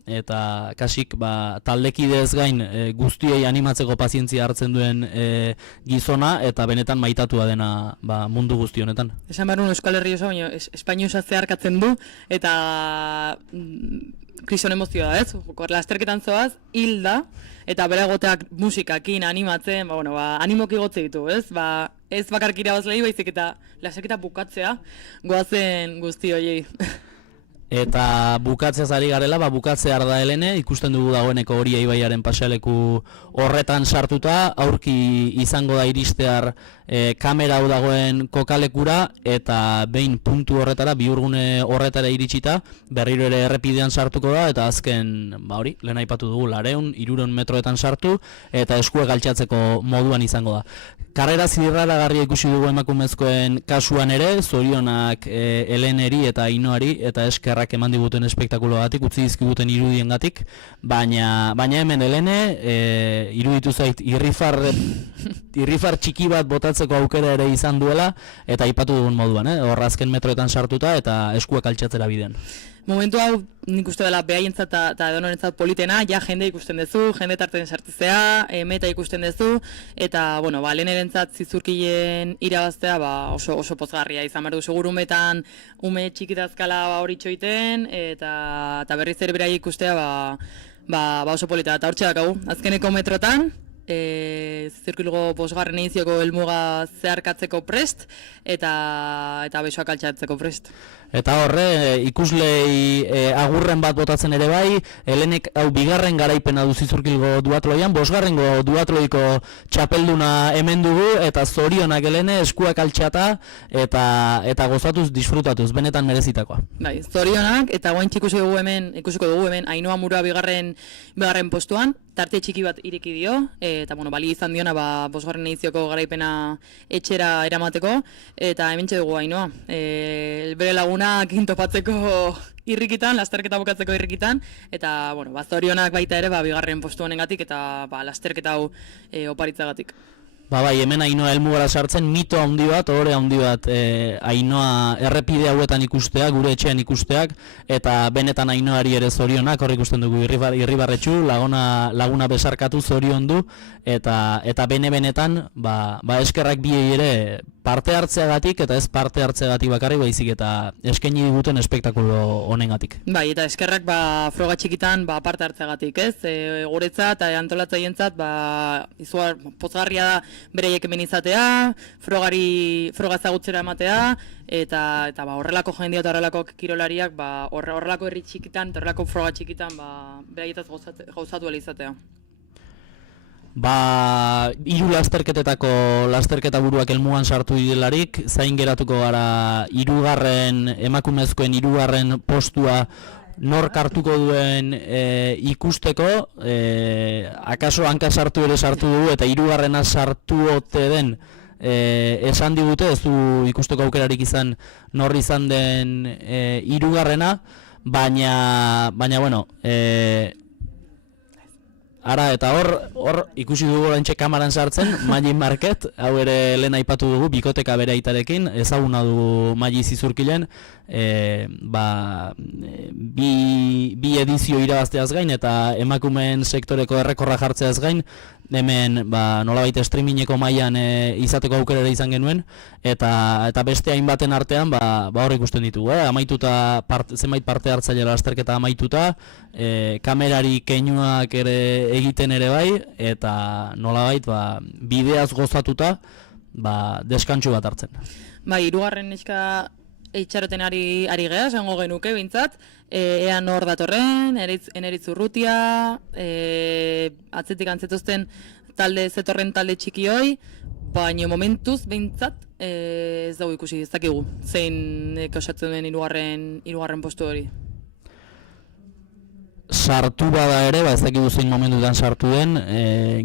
kasik taldekidez gain guztiei animatzeko pazientzia hartzen duen gizona eta benetan maitatua dena mundu guzti honetan. Esan behar Euskal Herri oso, baina Espainiosa zeharkatzen du eta krison emozioa da, ez? Lasterketan zoaz, hilda, eta bere goteak musikakin animatzen, animoki gotze ditu, ez? Ez bakarrik irabazlei, baizik eta lasterketa bukatzea goazen guzti horiei. Eta bukatzeaz ari garela, bukatzear da Helene, ikusten dugu dagoeneko Oria ibaiaren pasealeku horretan sartuta, aurki izango da iristear kamera hau dagoen kokalekura, eta behin puntu horretara, bihurgune horretara iritsita, berriro ere errepidean sartuko da, eta azken, lehen aipatu dugu, 200-300 metroetan sartu, eta eskuek altxatzeko moduan izango da. Karrera zirraragarria ikusi dugu emakumezkoen kasuan ere, zorionak Heleneri eta Ainoari, eta eskerrak eman diguten espektakulogatik, utzi dizkiguten irudiengatik, baina hemen Helene, iruditu zait irrifar txiki bat botatzeko aukera ere izan duela, eta aipatu dugun moduan, hor azken metroetan sartuta eta eskuak altxatzera bidean. Momentu hau nik uste dela behaientzat eta edonorentzat politena, ja jende ikusten duzu, jende tarten sartzea, meta ikusten duzu, eta lehenerentzat zizurkilen irabaztea oso pozgarria izan behar du. Seguru umetan ume txikitazkala hori txoiten, eta berriz ere berai ikustea oso polita. Eta hortxe dakagu, azkeneko metrotan, zirkulgo bosgarren edizioko helmuga zeharkatzeko prest eta besoak altxatzeko prest. Eta horre, ikuslei agurren bat botatzen ere bai, Helenek hau bigarren garaipena du Zizurkilgo duatloian, bosgarrengo duatloiko txapelduna hemen dugu, eta zorionak Helene eskuak altxata eta gozatuz, disfrutatuz, benetan merezitakoa. Bai, zorionak, eta guaintxe ikusiko dugu hemen Ainhoa Murua bigarren postuan, tarte txiki bat ireki dio, eta bali izan diona bosgarren edizioko garaipena etxera eramateko, eta hemen dugu Ainhoa. Bere lagunak topatzeko irrikitan, lasterketa bukatzeko irrikitan, eta zorionak baita ere bigarren postu honengatik eta lasterketa hau oparitzagatik. Bai, hemen Ainhoa helmugara sartzen mito handi bat, ohore handi bat Ainhoa errepide hauetan ikusteak, gure etxean ikusteak, eta benetan Ainhoari ere zorionak, hor ikusten dugu irribarretxu, laguna besarkatu zorion du, eta benetan eskerrak biei ere parte hartzeagatik, eta ez parte hartzeagatik bakarrik baizik eta eskaini diguten espektakulo honengatik. Bai, eta eskerrak froga txikitan parte hartzeagatik, ez? Guretzat eta antolatzaientzat izugar pozgarria da bereiek hemen izatea, froga ezagutzera ematea, eta horrelako jendea eta horrelako kirolariak horrelako herri txikitan, horrelako froga txikitan beraietaz gauzatu ala izatea. Hiru lasterketetako lasterketa buruak helmugan sartu direlarik, zain geratuko gara emakumezkoen hirugarren postua nork hartuko duen ikusteko, akaso hanka sartu ere sartu dugu eta hirugarrena sartu ote den esan digute, ez du ikusteko aukerarik izan nor izan den hirugarrena, baina ara, eta hor ikusi dugu oraintxe kamaran sartzen, Maggi Market, hau ere lehen aipatu dugu, bikoteka bere aitarekin, ezaguna du Maggi Zizurkilen, bi edizio irabazteaz gain, eta emakumeen sektoreko errekorra jartzeaz gain, hemen nolabait streamingeko mailan izateko aukera izan genuen, eta beste hainbaten artean hor ikusten ditugu, amaituta zenbait parte hartzaile lasterketa amaituta, kamerari keinuak ere egiten ere bai, eta nolabait bideaz gozatuta deskantsu bat hartzen. Hirugarren neska itxaroten ari geha, esango genuke bintzat, ea nor datorren, Eneritz Urrutia, atzetik antzetuzten zetorren talde txikioi, baina momentuz bintzat ez dugu ikusi, ez dakigu, zein osatzen den hirugarren postu hori. sartu bada ere, ez dakigu zein momentutan sartu den,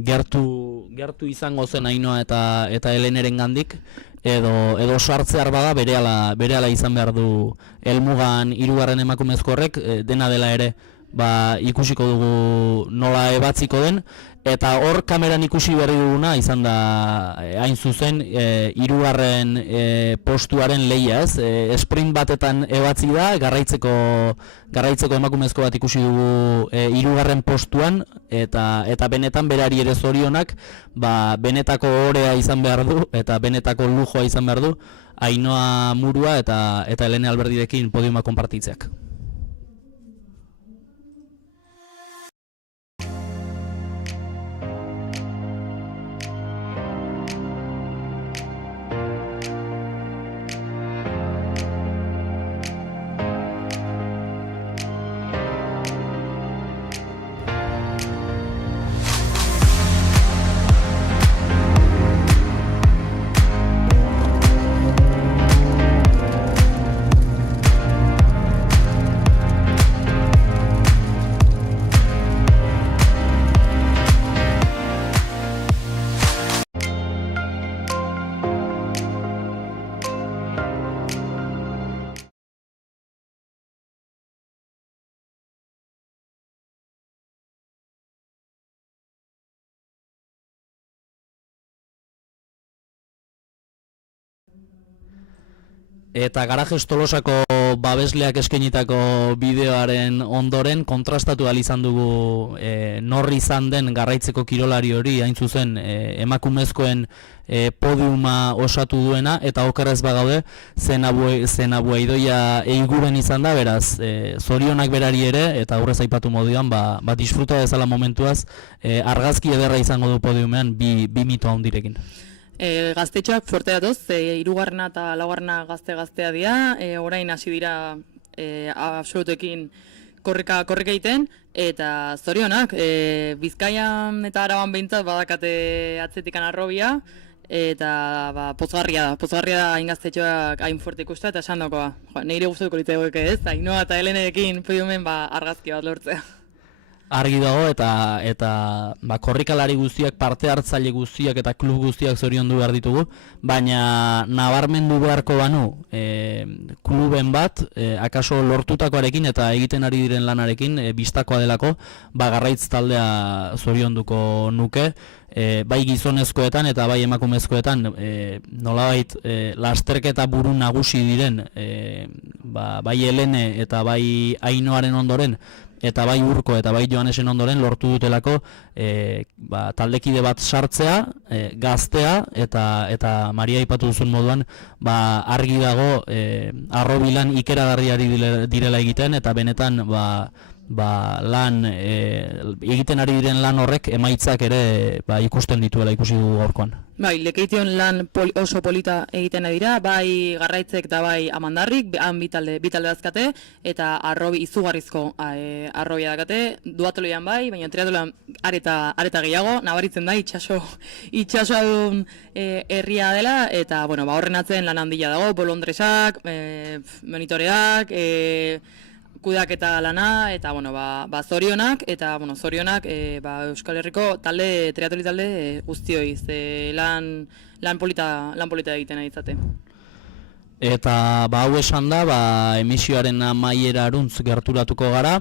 gertu izango zen Ainhoa eta Heleneren gandik, edo sartzear bada berehala izan behar du helmugan hirugarren emakumezko horrek, dena dela ere ikusiko dugu nola ebatziko den, eta hor kameran ikusi berri duguna izan da hain zuzen hirugarren postuaren lehia, ez? Sprint batetan ebatzi da, garraitzeko emakumezko bat ikusi dugu hirugarren postuan, eta benetan berari ere zorionak, benetako orea izan behar du, eta benetako lujoa izan behar du, Ainhoa Murua eta Helene Alberdirekin podiuma konpartitzeak. Eta Garajes Tolosako babesleak eskainitako bideoaren ondoren kontrastatu ahal izan dugu nor izan den garraitzeko kirolari hori, hain zuzen emakumezkoen podiuma osatu duena, eta okerrez bagaude Zenabua Idoia eiguren izan da, beraz zorionak berari ere, eta aurrez aipatu moduan disfruta dezala momentuaz, argazki ederra izango du podiumean bi mito handirekin. Gaztetxoak fuerte datoz, hirugarrena eta laugarrena gaztea dira, orain hasi dira absolutekin korrika egiten, eta zorionak, Bizkaian eta Araban behintzat badakate atzetikan arrobia, eta pozgarria da hain gaztetxoak hain fuerte ikustea, eta esan dagoa, nire guztuko litzaiguke ez, Ainhoa eta Helenerekin podiumen argazki bat lortzea. Argi dago eta korrikalari guztiak, parte hartzaile guztiak eta klub guztiak zoriondu behar ditugu, baina nabarmendu beharko banu kluben bat, akaso lortutakoarekin eta egiten ari diren lanarekin, bistakoa delako, garraitz taldea zorionduko nuke, bai gizonezkoetan eta bai emakumezkoetan nolabait lasterketa buru nagusi diren, bai Helene eta bai Ainhoaren ondoren, eta bai Urko eta bai Joanesen ondoren lortu dutelako taldekide bat sartzea, gaztea, eta Maria aipatu duzun moduan argi dago arrobilan ikeragarriari direla egiten, eta benetan lan egiten ari diren lan horrek emaitzak ere ikusten dituela ikusi dugu gaurkoan. Bai, Lekeition lan oso polita egiten dira, bai Garraitzek eta bai Amandarrik, han bi talde dazkate, eta arrobi izugarrizko arrobia dakate, duatoloian bai, baina triatloan areta gehiago, nabaritzen da itxasoa duen herria dela, eta horren atzen lan handia dago, bolondresak, monitoreak, kudeaketa lana, eta zorionak, Euskal Herriko triatloi talde guztioi, lan polita egiten aditzate. Eta hau esan da, emisioaren amaiera aruntz gerturatuko gara,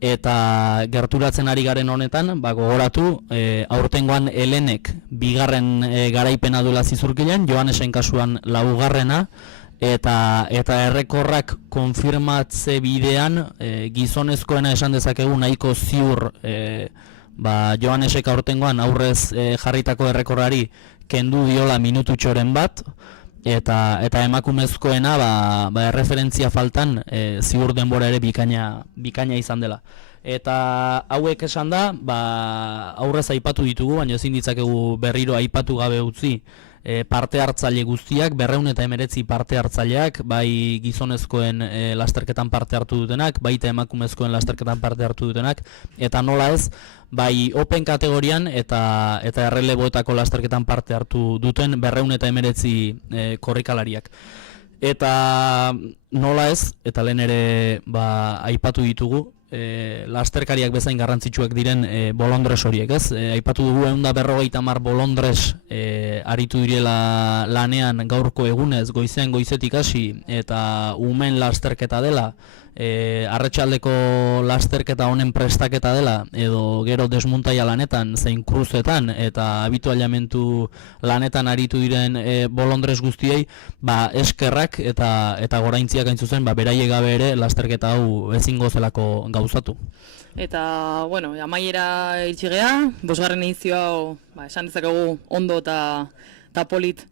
eta gerturatzen ari garen honetan, gogoratu, aurtengoan Helenek bigarren garaipena duela Zizurkilen, Joanesen kasuan laugarrena, eta errekorrak konfirmatze bidean gizonezkoena esan dezakegu nahiko ziur Joanesek aurtengoan aurrez jarritako errekorrari kendu diola minututxoren bat, eta emakumezkoena erreferentzia faltan ziur denbora ere bikaina izan dela. Eta hauek esan da, aurrez aipatu ditugu, baina ezin ditzakegu berriro aipatu gabe utzi parte hartzaile guztiak, 219 parte hartzaileak, bai gizonezkoen lasterketan parte hartu dutenak, baita emakumezkoen lasterketan parte hartu dutenak, eta nola ez, bai open kategorian eta erreleboetako lasterketan parte hartu duten 219 korrikalariak. Eta nola ez, eta lehen ere aipatu ditugu, lasterkariak bezain garrantzitsuak diren bolondres horiek, ez? Aipatu dugu 150 bolondres aritu direla lanean gaurko egunez, goizetik hasi, eta umen lasterketa dela, arratsaldeko lasterketa honen prestaketa dela, edo gero desmuntaia lanetan, zein kruzetan, eta habituallamentu lanetan aritu diren bolondres guztiei, eskerrak eta goraintziak hain zuzen, beraiek gabe ere lasterketa hau ezingo zelako gauzatu. Eta, bueno, amaiera itxigea, 5. edizio hau, esan dezakegu ondo eta polit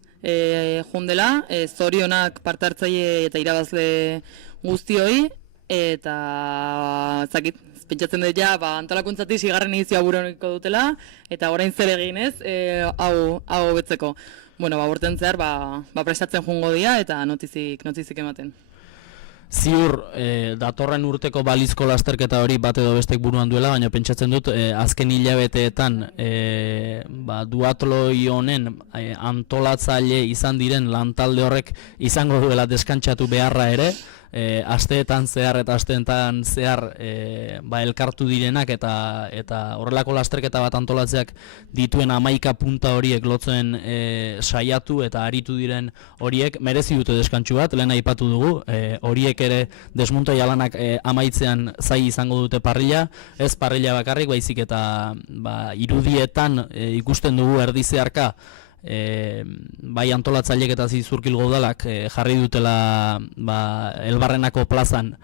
jundela, zorionak parte hartzaile eta irabazle guztioi, eta zakit, pentsatzen dut ja, antolakuntzati 6. edizioa buroniko dutela, eta orain zer egin ez, hau betzeko. Bueno, borten zehar, prestatzen jungo dira eta notizik ematen. Ziur, datorren urteko balizko lasterketa hori bat edo bestek buruan duela, baina pentsatzen dut azken hilabeteetan duatloi honen antolatzaile izan diren lantalde horrek izango duela deskantsatu beharra ere, asteetan zehar eta asteetan zehar elkartu direnak eta horrelako lasterketa bat antolatzeak dituen 11 punta horiek lotzen saiatu eta aritu diren horiek merezi dute deskantsu bat, lehen aipatu dugu, horiek ere desmuntaia lanak amaitzean zai izango dute parrilla, ez parrilla bakarrik, baizik eta irudietan ikusten dugu erdizearka, bai antolatzaileek eta Zizurkilgo udalak jarri dutela Elbarrenako plazan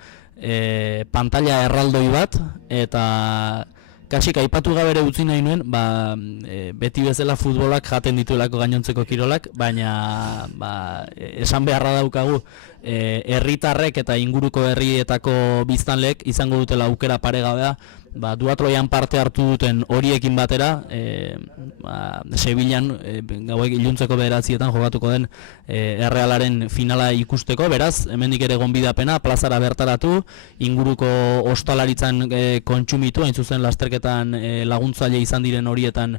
pantalla erraldoi bat, eta kasik aipatu gabe ere utzi nahi nuen, beti bezala futbolak jaten dituelako gainontzeko kirolak, baina esan beharra daukagu herritarrek eta inguruko herrietako biztanleek izango dutela aukera paregabea, duatloian parte hartu duten horiekin batera, Sevillan gauek iluntzeko 9:00 jokatuko den Errealaren finala ikusteko, beraz, hemendik ere gonbidapena, plazara bertaratu, inguruko ostalaritzan kontsumitu, hain zuzen lasterketan laguntzaile izan diren horietan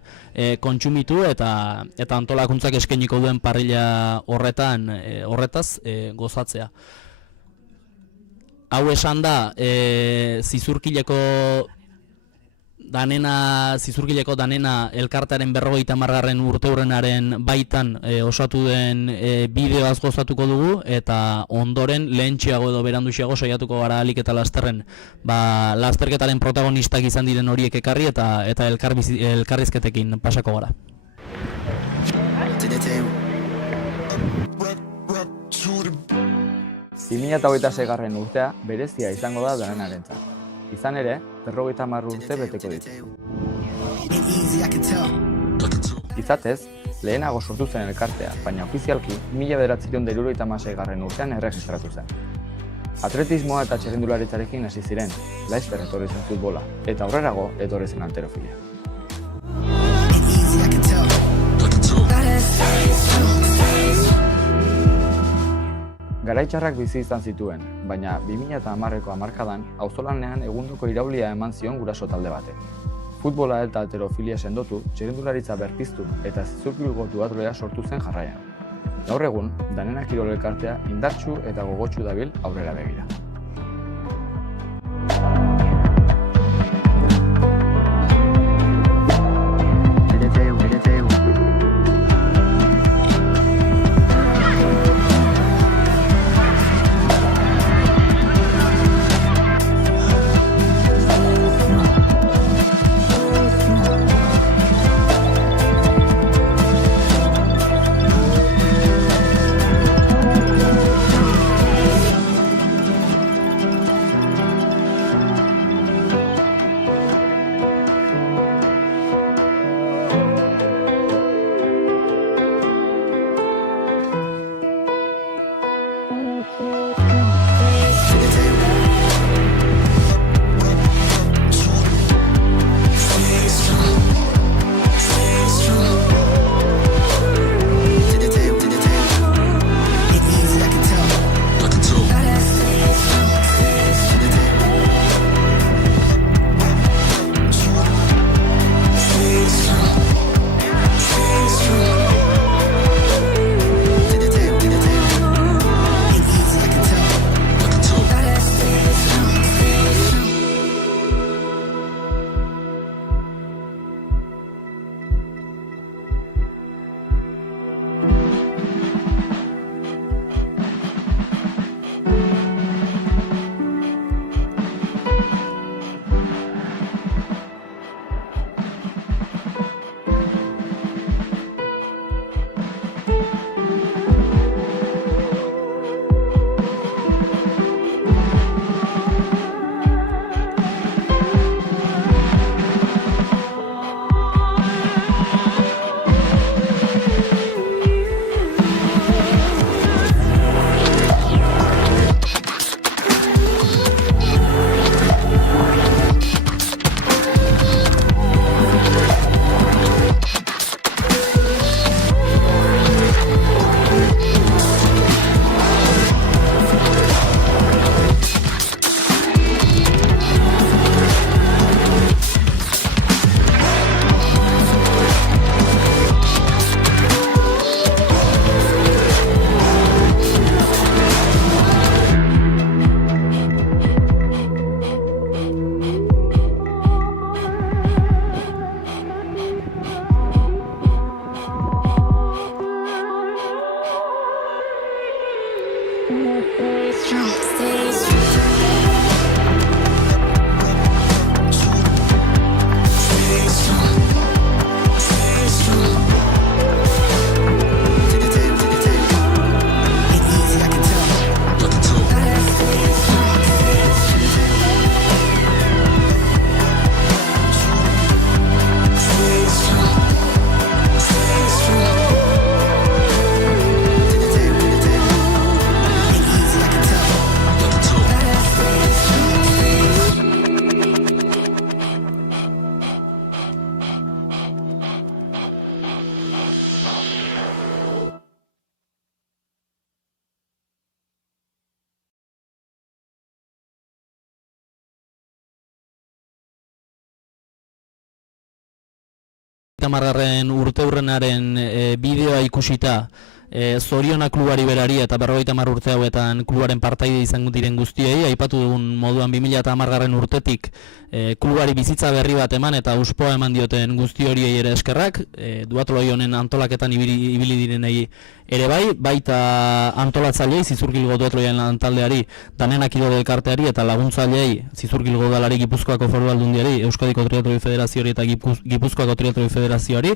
kontsumitu, eta antolakuntzak eskainiko duen parrilla horretaz gozatzea. Hau esan da, Zizurkileko danena elkartearen 50. urteurrenaren baitan osatu den bideoaz gozatuko dugu, eta ondoren lehentxeago edo beranduxeago saiatuko gara alik eta lasterren lasterketaren protagonistak izan diren horiek ekarri eta elkarrizketekin pasako gara. 2026. urtea berezia izango da danenarentzat. Izan ere, 50 urte beteko ditu. Izatez, lehenago sortu zen elkartea, baina ofizialki 1976. urtean erregistratu zen. Atletismoa eta txirrindularitzarekin hasi ziren, laster etorri zen futbola, eta aurrerago etorri zen halterofilia. Garaitxarrak bizi izan zituen, baina 2010ko hamarkadan auzolanean egundoko iraulia eman zion guraso talde batek. Futbola eta halterofilia sendotu, txirrindularitza berpiztu eta Zizurkilgo duatloia sortu zen jarraian. Gaur egun, danena kirol elkartea indartsu eta gogotsu dabil aurrera begira. Tamargarren urteurrenaren bideoa ikusita, Zoriona klubari berari eta 50 urte hauetan klubaren partaide izango diren guztiei, aipatu dugun moduan 2010garren urtetik klubari bizitza berri bat eman eta uspoa eman dioten guzti horiei ere eskerrak, duatloi honen antolaketan ibili direnei ere bai, baita antolatzaileei, Zizurkilgo duatloien lantaldeari, Danenak Kirol Elkarteari eta laguntzaileei, Zizurkilgo udalari, Gipuzkoako Foru Aldundiari, Euskadiko Triatloi Federazioari eta Gipuzkoako Triatloi Federazioari,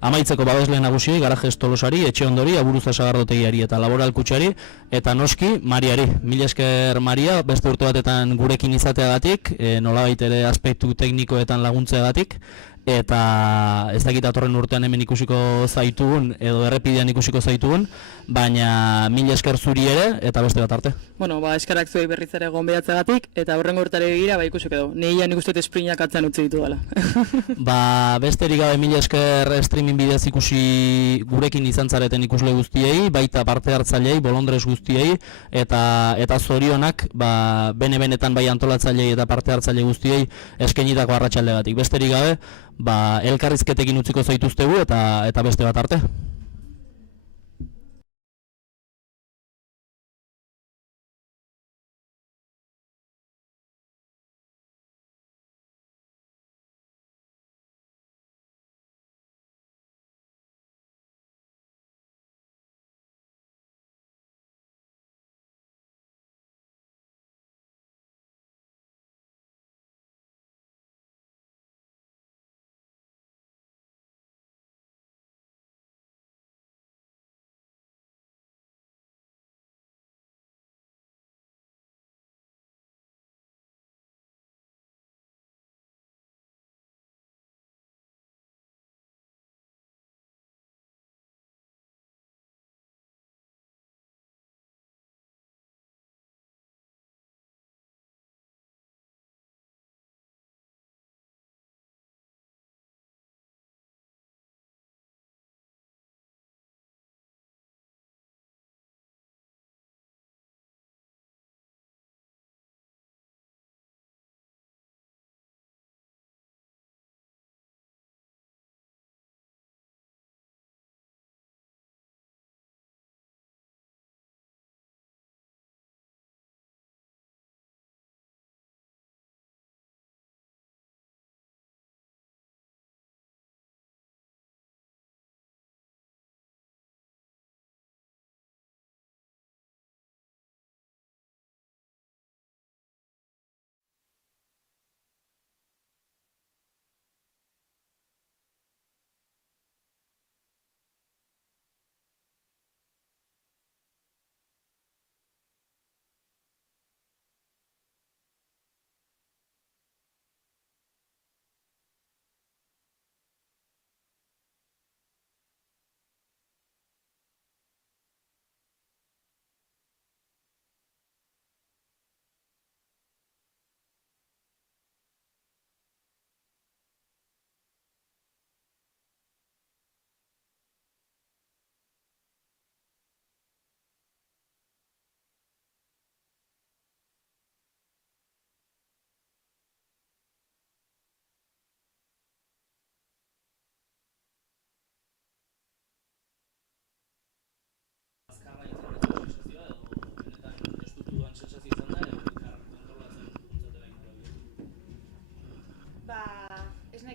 amaitzeko babesle nagusiei, Garajes Tolosari, Etxe Ondori, Aburuza Sagardotegiari eta Laboral Kutxari, eta noski Mariari. Mila esker Maria, beste urte batetan gurekin izateagatik, nolabait ere aspektu teknikoetan laguntzeagatik, eta ez dakit datorren urtean hemen ikusiko zaitugun, edo errepidean ikusiko zaitugun, baina mila esker zuri ere, eta beste bat arte. Bueno, eskerrak zuei berriz ere gonbidatzeagatik, eta horrengo urtare begira ikusiko dugu. Nei nik uste dut esprinak atzean utzi ditu dela. Besterik gabe mila esker streaming bidez ikusi gurekin izan zareten ikusle guztiei, baita parte hartzaileei, bolondres guztiei, eta zorionak, bene-benetan bai antolatzailei eta parte hartzaile guztiei eskainitako arratsaldegatik. Besterik gabe, elkarrizketekin utziko zaituztegu eta beste bat arte.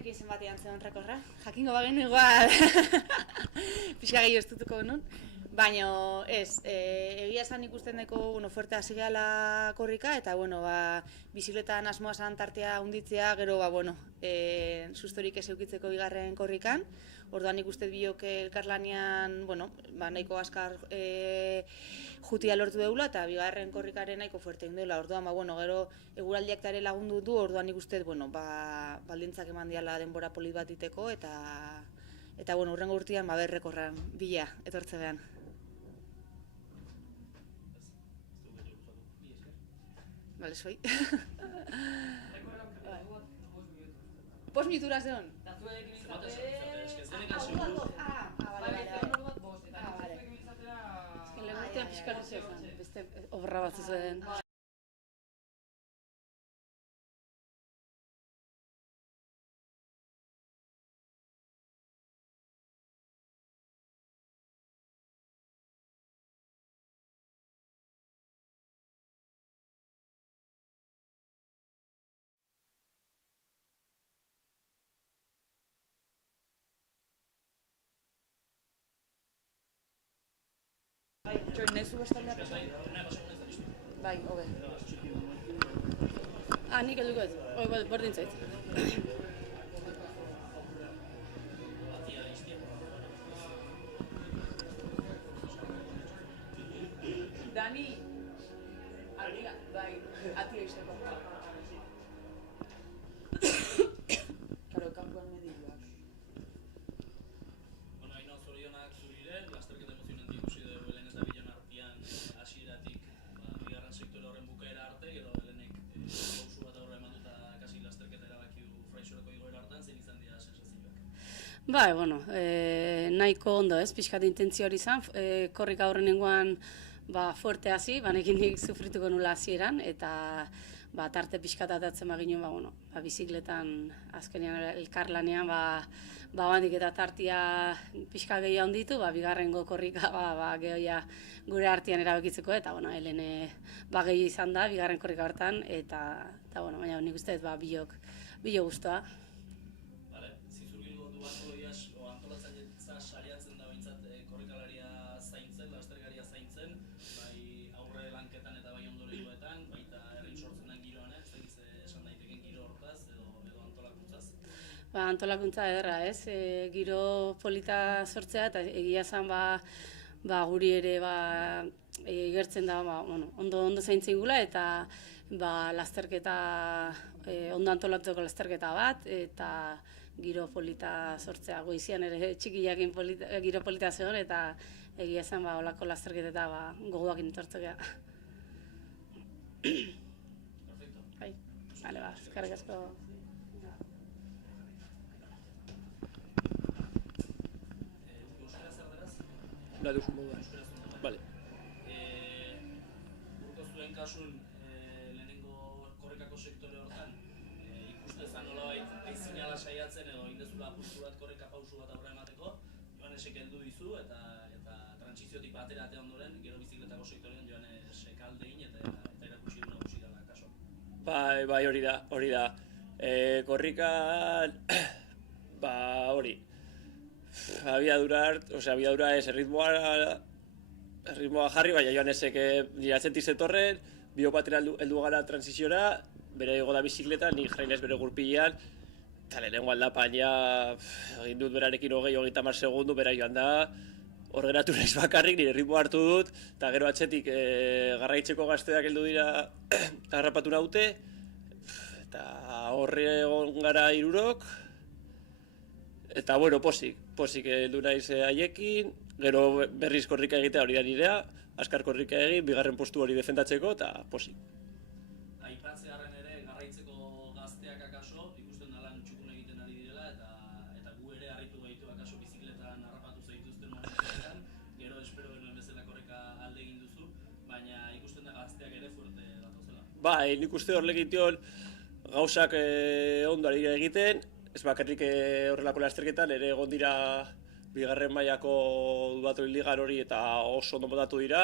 Izen batean zen rekorra. Jakingo bagenu igual pixka gehiago estutuko genuen. Baina ez, egia esan ikusten deko fuerte hasi gehala korrika, eta bizikletan asmoa zan tartea hunditzea, gero sustorik ez eukitzeko bigarren korrikan. Orduan ikusten biok elkarlanean, nahiko azkar jutia lortu deula, eta bigarren korrikaren nahiko fuerte egin deula. Orduan, gero eguraldiak tare lagundu du, orduan ikusten, baldintzak eman diala denbora polit bat diteko, eta urrengo urtean berrekorran bila etortze behan. Vale, soy. 5 minuturas de on. Obra bat zen. Txoin, nezu bestaldeak esan? Bai, hobe. Nik helduko ez, berdin zait. Dani, amiga, bai, atia izteko. Karo, kanpoan medioak. Haino zorionak zurire, lasterketa emozionanti ikusi dugu Helen eta Bilan artean hasieratik bigarren sektore horren bukaera arte, gero Helenek pausu bat aurre eman dut eta kasi lasterketa erabaki du Fraisurako igoera hartan, zein izan dira sensazioak? Nahiko ondo ez, pixkat intentzio hori izan, korrika horrenengoan fuerte hasi, banekin nik sufrituko nula hasieran, eta tarte pixkat atatzen baginen, bizikletan azkenean elkarlanean, bandik eta tartia pixka gehiago handitu, bigarrengo korrika gehoia gure artean erabakitzeko, eta Helene gehi izan da, bigarren korrika hartan, eta baina nik uste bilok guztua. Zizurgilgo duako iaz, antolatzailea sariatzen da behintzat korrikalaria zaintzen, lastergaria zaintzen, bai aurre lanketan eta bai ondorengoetan, baita herrin sortzen den giroan, ez dakiz esan daiteken giro hortaz edo antolakuntzaz? Antolakuntza ederra, ez? Giro polita sortzea eta egia esan guri ere igertzen da ondo zaintzen gula eta lasterketa, ondo antolatuko lasterketa bat eta giro polita sortzea. Goizian ere txikiakin giro polita zegoen eta egia esan olako lasterketa eta gogoak intortzea. Perfecto. Bai, eskerrik asko. Euskara zer deraz? La duzu moduan. Vale. Urko zuen kasun lehenengo korrikako sektore hortan, ikustezan nolabait aizinala saiatzen edo indezula apurtu bat korrika pausu bat aurre emateko, Joanesek heldu dizu eta trantsiziotik batera ate ondoren, gero bizikletako sektorean Joanesek alde egin eta erakutsi du nagusi dela kaso. Bai, hori da. Korrikan, hori. Abiadura ez, erritmoa jarri, baina Joanesek nire atzentik zetorren, bio batera heldu gara transiziora, bere ego da bizikleta, nik jarri naiz bere gurpilean, eta lehenengo aldapaina, egin dut berarekin 20-30 segundu, bera joan da, hor geratu naiz bakarrik, nire ritmoa hartu dut, eta gero atzetik garraitzeko gazteak heldu dira harrapatu naute, eta horre egon gara 3, eta posik heldu naiz haiekin, gero berriz korrika egitea hori da nirea, azkar korrika egin, bigarren postu hori defendatzeko, eta posik. Aipatzearren ere, garraitzeko gazteak akaso, ikusten da lan txukun egiten ari direla, eta gu ere harritu gaitu akaso bizikletan harrapatu zaituzten momentuetan, gero espero genuen bezala korrika alde egin duzu, baina ikusten da gazteak ere fuerte datozela. Bai, nik uste hor legition gauzak ondo ari egiten, ez bakarrik horrelako lasterketan, ere egon dira bigarren mailako dubatori ligan hori eta oso ondo botatu dira,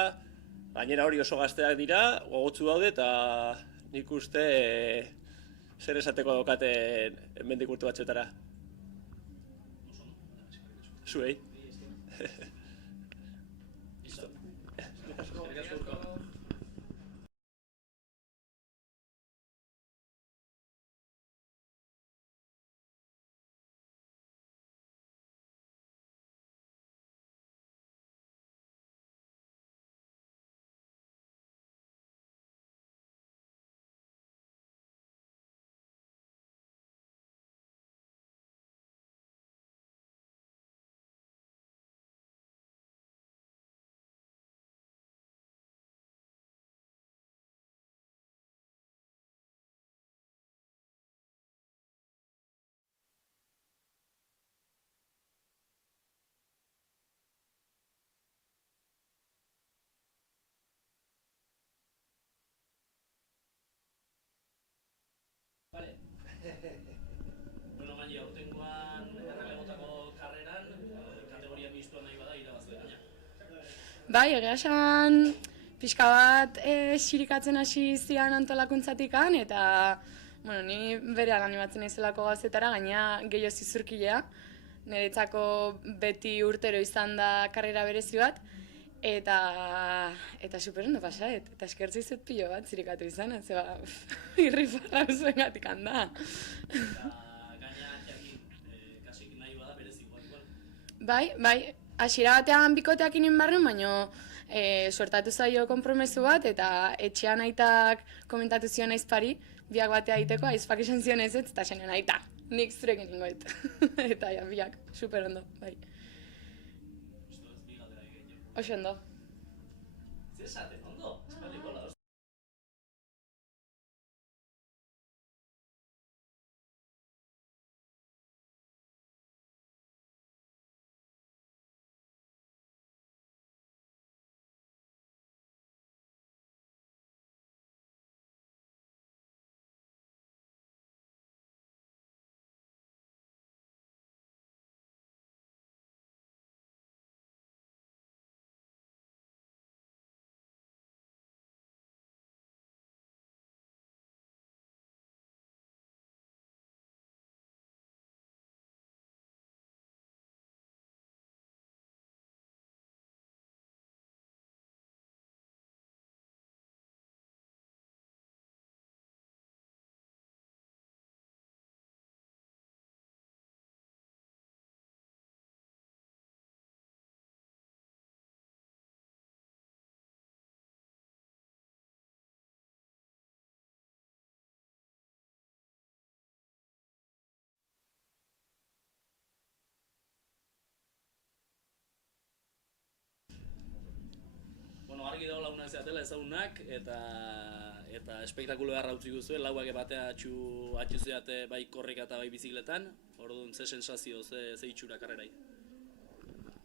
gainera hori oso gazteak dira, gogotsu daude eta nik uste zer esateko daukaten hemendik urte batzuetara. Zuei. Vale. Bueno, Mani, aurtengoan errelegotako karreran, kategoria mistoa nahi bada irabazle gaina. Bai, egia esan pixka bat xirikatzen hasi zian antolakuntzatikan, eta ni berehala animatzen naizelako gauzetara, gaina gehiago zizurkilea. Niretzako beti urtero izan da karrera berezi bat, Eta super ondo pasaet, eta eskertzi zut pilo bat zirikatu izan, ez ba, irrifarra zuen gatik handa. Kasik nahi bada berezikoa igual. Bai, hasiera batean bikoteak inen barren, baina suertatu zaio konpromesu bat, eta etxean aitak komentatu zion aizpari, biak batea egiteko, aizpak esan zion ez, eta xenean aita, nik zurekin ingoet. Eta ja, biak, super ondo, bai. Oso ondo. Zer esaten, ondo? Espaliko la. Argi dago lagunak zeatela ezagunak eta espektakulo beharra utzi guzue, lauak batea atxu zeate bai korrika eta bai bizikletan, orduan ze sensazio, ze itxura karrerai?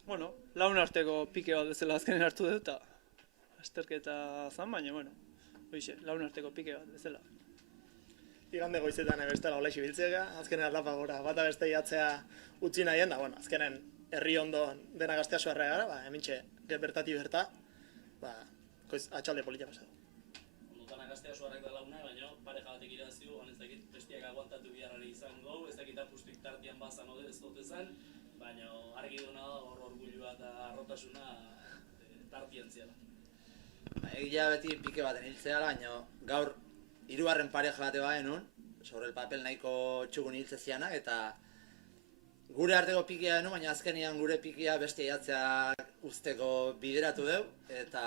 Bueno, laun arteko pike bat bezala azkenen hartu dut eta azterketa zan, baina, bueno, hoize, laun arteko pike bat bezala. Igande goizetan bestela hola ibiltzea, azkenen arlapa gora, bata beste jatzea utzi nahien da, bueno, azkenen herri ondo dena gaztea suarra gara, ba, emintxe bertati berta, ba, atxalde polita pasatu. Ondotan agaztea suarrak da launa, baina pareja batek iraziu, ez dakit bestiak aguantatu biharrari izango, ez dakit apustuik tartian bazan ode ez dut ezan, baina argi duna hor orgulloa eta arrotasuna tartian ziala. Egia beti pike baten hiltzeala, baina gaur hirugarren pareja bate bagenun, sobre el papel nahiko txugun hiltze zianak, eta gure arteko pikea genuen, baina azkenean gure pikea beste jatzea usteko bideratu deu, eta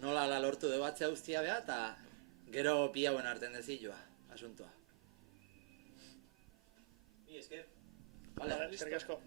nola lortu deu atzea guztia beha, eta gero bi hauen arten dezilloa, asuntoa. Ni esker. Vale, eskerrik asko.